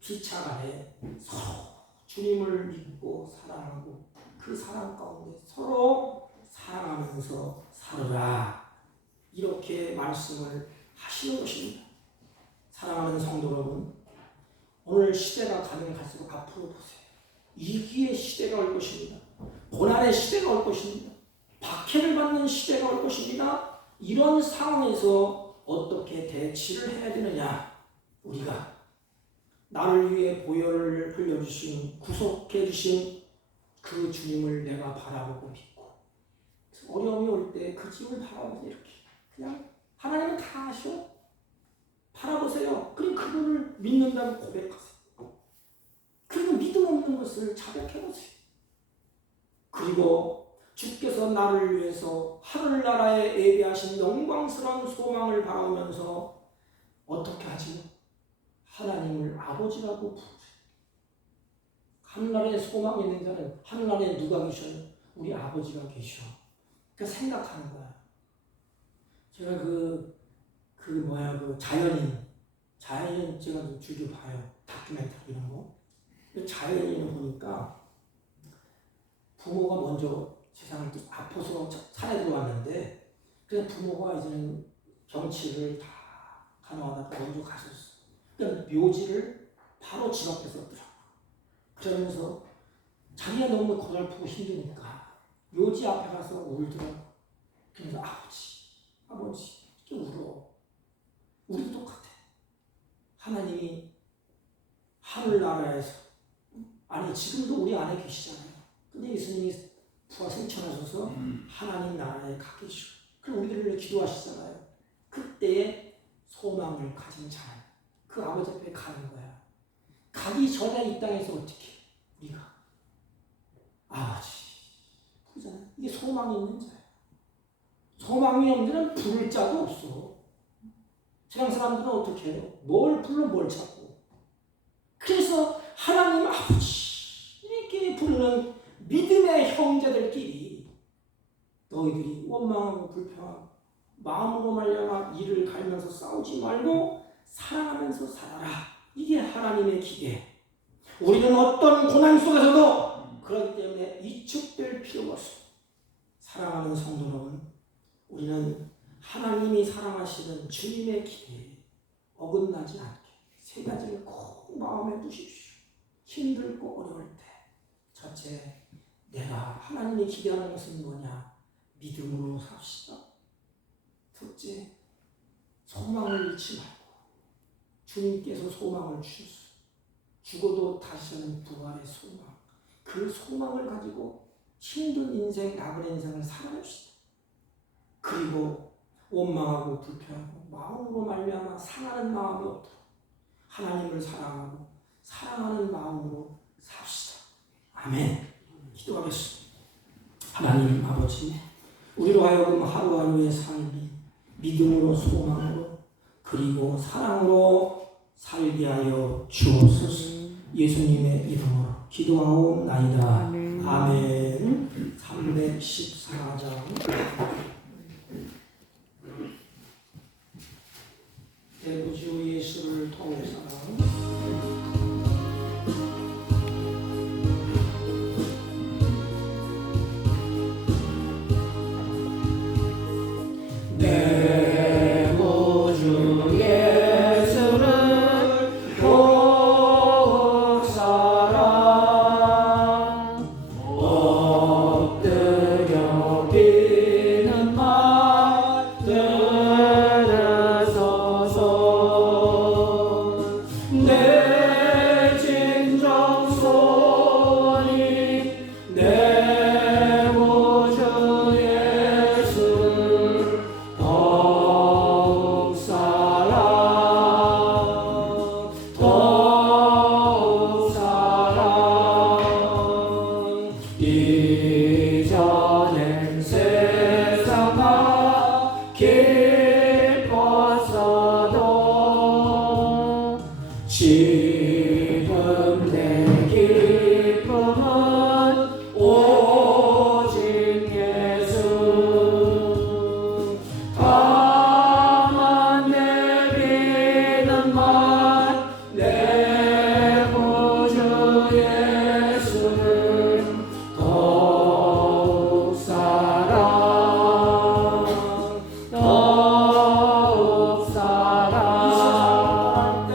기차간에 서로 주님을 믿고 사랑하고 그 사랑 가운데 서로 사랑하면서 살아라. 이렇게 말씀을 하시는 것입니다. 사랑하는 성도 여러분, 오늘 시대가 가면 갈수록 앞으로 보세요. 위기의 시대가 올 것입니다. 고난의 시대가 올 것입니다. 박해를 받는 시대가 올 것입니다. 이런 상황에서 어떻게 대치를 해야 되느냐? 우리가 나를 위해 보혈을 흘려주신 구속해주신 그 주님을 내가 바라보고 믿고 어려움이 올 때 그 주님을 바라보면서 이렇게 그냥 하나님은 다 아셔. 바라보세요. 그리고 그분을 믿는다고 고백하세요. 그리고 믿음 없는 것을 자백해보세요. 그리고 주께서 나를 위해서 하늘나라에 예비하신 영광스러운 소망을 바라보면서 어떻게 하지요? 하나님을 아버지라고 부르세요. 하늘나라에 소망이 있는 자는 하늘나라에 누가 계셔요? 우리 아버지가 계셔. 그러니까 생각하는 거야. 제가 그 자연인 제가 좀 즐겨 봐요. 다큐멘터리 이런 거. 자연인을 보니까 부모가 먼저 세상을 아파서 산에 들어왔는데 그래서 부모가 이제는 병치를 다 간호하다가 먼저 가셨어. 그러니까 묘지를 바로 집 앞에 썼더라고. 그러면서 자기가 너무 고달프고 힘드니까 묘지 앞에 가서 울더라고. 그래서 아버지 이렇게 울어. 우리도 똑같아. 하나님이 하늘나라에서, 아니 지금도 우리 안에 계시잖아요. 근데 예수님이 부활 생천하셔서 하나님 나라에 가 계시고, 그럼 우리들을 위해 기도하시잖아요. 그때의 소망을 가진 자는 그 아버지 앞에 가는 거야. 가기 전에 이 땅에서 어떻게 우리가 아버지 부르잖아요. 이게 소망이 있는 자예요. 소망이 없는 자는 부를 자도 없어. 세상 사람들은 어떻게 해요? 뭘 불러 뭘 찾고. 그래서 하나님 아버지 이렇게 부르는 믿음의 형제들끼리 너희들이 원망하고 불평하고 마음으로 말려나 이를 갈면서 싸우지 말고 사랑하면서 살아라. 이게 하나님의 기대. 우리는 어떤 고난 속에서도 그렇기 때문에 위축될 필요가 없어. 사랑하는 성도 여러분, 우리는 하나님이 사랑하시는 주님의 기대에 어긋나지 않게 세 가지를 꼭 마음에 두십시오. 힘들고 어려울 때 첫째, 내가 하나님이 기대하는 것은 뭐냐? 믿음으로 삽시다. 둘째, 소망을 잃지 말고 주님께서 소망을 주셨어요. 죽어도 다시 사는 부활의 소망. 그 소망을 가지고 힘든 인생, 나그네 인생을 살아냅시다. 그리고 원망하고 불평하고 마음으로 말미암아 상하는 마음이 없도록 하나님을 사랑하고 사랑하는 마음으로 삽시다. 아멘. 기도하겠습니다. 하나님 아버지, 우리로 하여금 하루하루의 삶이 믿음으로 소망으로 그리고 사랑으로 살게 하여 주옵소서. 예수님의 이름으로 기도하옵나이다. 아멘. 314장 대구주 예수를 통해서 지금 내 기쁨은 오직 예수. 다만 내비는 말 내 구주 예수는 더욱 사랑 더욱 사랑.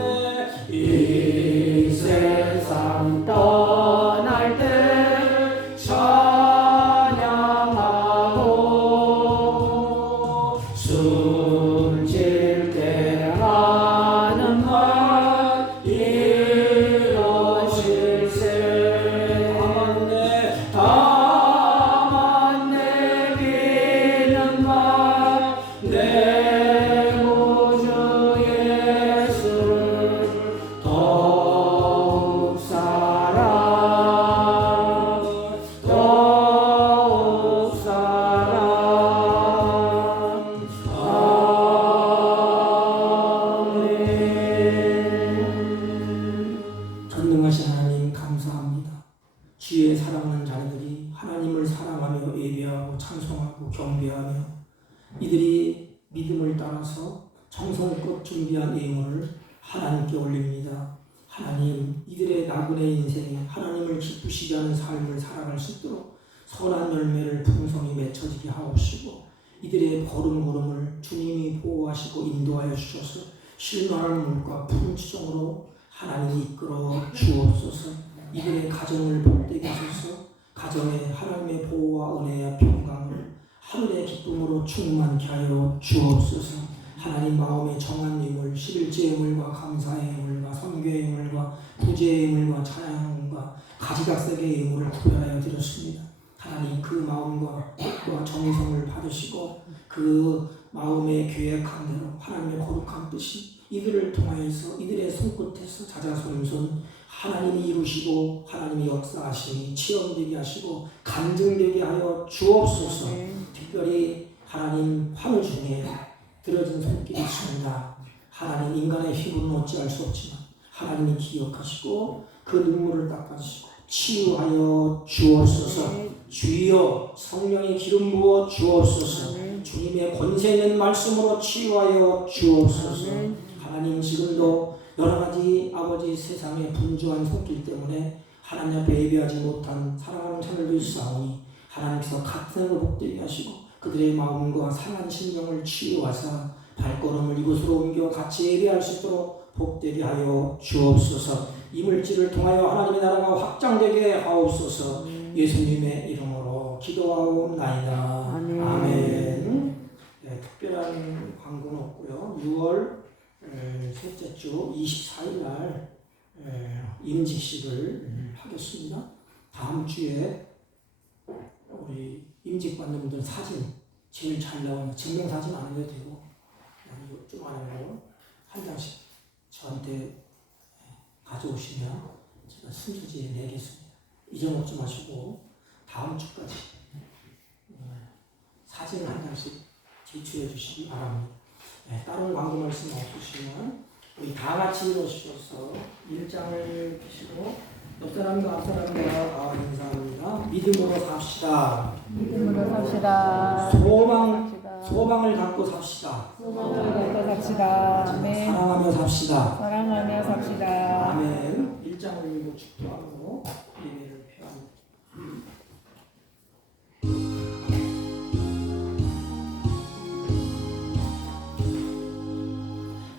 이 세상 떠날 때 찬양하고 숨질 때 하는 말 이루실세. 다만 내비는 말 내 구주 예수를 더욱 사랑 더욱 사랑. 아멘. 전능하신 하나님 감사합니다. 주의 사랑하는 자녀들이 하나님을 사랑하며 예배하고 찬송하고 경배하며 이들이 믿음을 따라서 정성껏 준비한 예물을 하나님께 올립니다. 하나님 이들의 나그네 인생이 하나님을 기쁘시게 하는 삶을 살아갈 수 있도록 선한 열매를 풍성히 맺혀지게 하옵시고 이들의 걸음걸음을 주님이 보호하시고 인도하여 주셔서 실망하는 물과 푸른 지정으로 하나님이 이끌어 주옵소서. 이들의 가정을 복되게 하소서. 가정에 하나님의 보호와 은혜와 평강을 하늘의 기쁨으로 충만케 하여 주옵소서. 하나님 마음에 정한 예물, 11제 예물과 감사의 예물과 선교의 예물과 구제의 예물과 찬양과 가지각색의 예물을 구별하여 드렸습니다. 하나님 그 마음과 뜻과 정성을 받으시고 그 마음에 계획한 대로 하나님의 거룩한 뜻이 이들을 통하여서 이들의 손끝에서 자자손손 하나님이 이루시고 하나님이 역사하심이 체험되게 하시고 간증되게 하여 주옵소서. 특별히 하나님 화물 중에 들어진 손길이 있습니다. 하나님 인간의 힘으로는 어찌할 수 없지만 하나님이 기억하시고 그 눈물을 닦아주시고 치유하여 주옵소서. 주여 성령의 기름 부어 주옵소서. 주님의 권세 있는 말씀으로 치유하여 주옵소서. 하나님 지금도 여러가지 아버지 세상의 분주한 손길 때문에 하나님 앞에 예배하지 못한 사랑하는 자들도 있사오니 하나님께서 같은 으로 복되게 하시고 그들의 마음과 상한 심령을 치유하사 발걸음을 이곳으로 옮겨 같이 예배할 수 있도록 복되게 하여 주옵소서. 이물질을 통하여 하나님의 나라가 확장되게 하옵소서. 예수님의 이름으로 기도하옵나이다. 아멘. 네, 특별한 광고는 없고요. 6월 셋째 주 24일 날 임직식을 하겠습니다. 다음 주에 우리 임직받는 분들 사진 제일 잘 나오는 증명사진 안 해도 되고 좀 안 해도 한 장씩 저한테 가져오시면 제가 순서지에 내겠습니다. 잊어먹지 마시고 다음 주까지 사진 한 장씩 제출해 주시기 바랍니다. 네, 다른 광고 말씀 없으시면 우리 다 같이 일어서셔서 일장을 펴시고 옆 사람과 앞 사람과 인사합니다. 믿음으로 삽시다. 믿음으로 삽시다. 소망을 갖고 삽시다. 소망을 갖고 삽시다. 아멘. 사랑하며 삽시다. 사랑하며 삽시다. 아멘. 일장을 읽고 축도하고 예배를 표합니다.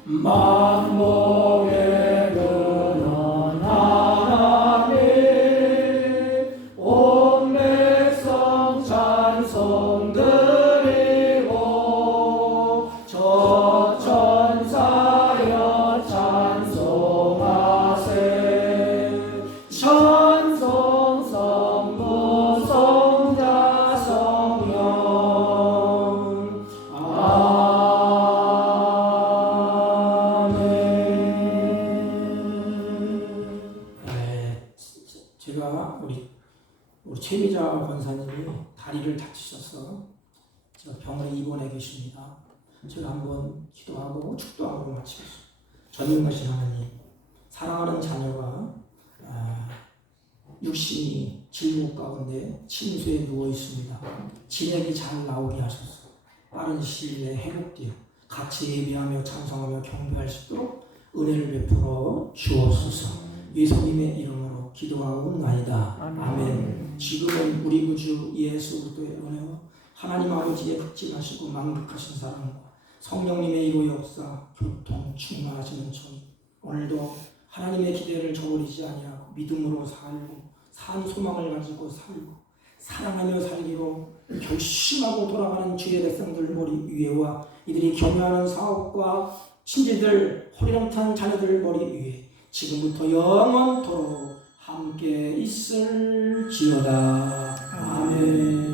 만복의 근원 하나님 온 백성 찬송 드리고 저 천사여 찬송하세. 찬송 성부 성자 성령 제가 우리 최미자 권사님이 다리를 다치셔서 제가 병원에 입원해 계십니다. 제가 한번 기도하고 축도하고 마치겠습니다. 전능하신 하나님, 사랑하는 자녀가 육신이 질복 가운데 침수에 누워 있습니다. 진액이 잘 나오게 하셔서 빠른 시일 내에 회복되어 같이 예배하며 찬송하며 경배할 수 있도록 은혜를 베풀어 주옵소서. 예수님의 이름으로 기도하옵나이다. 아멘. 지금은 우리 구주 예수 그리스도의 은혜와 하나님 아버지의 극진하시고 만극하신 사랑과 성령님의 이로 역사 교통 충만하시는 천 오늘도 하나님의 기대를 저버리지 아니하고 믿음으로 살고 산 소망을 가지고 살고 사랑하며 살기로 결심하고 돌아가는 주의 백성들 머리 위에와 이들이 경영하는 사업과 친지들 호리렁탄 자녀들 머리 위에 지금부터 영원토록 함께 있을지어다. 아멘.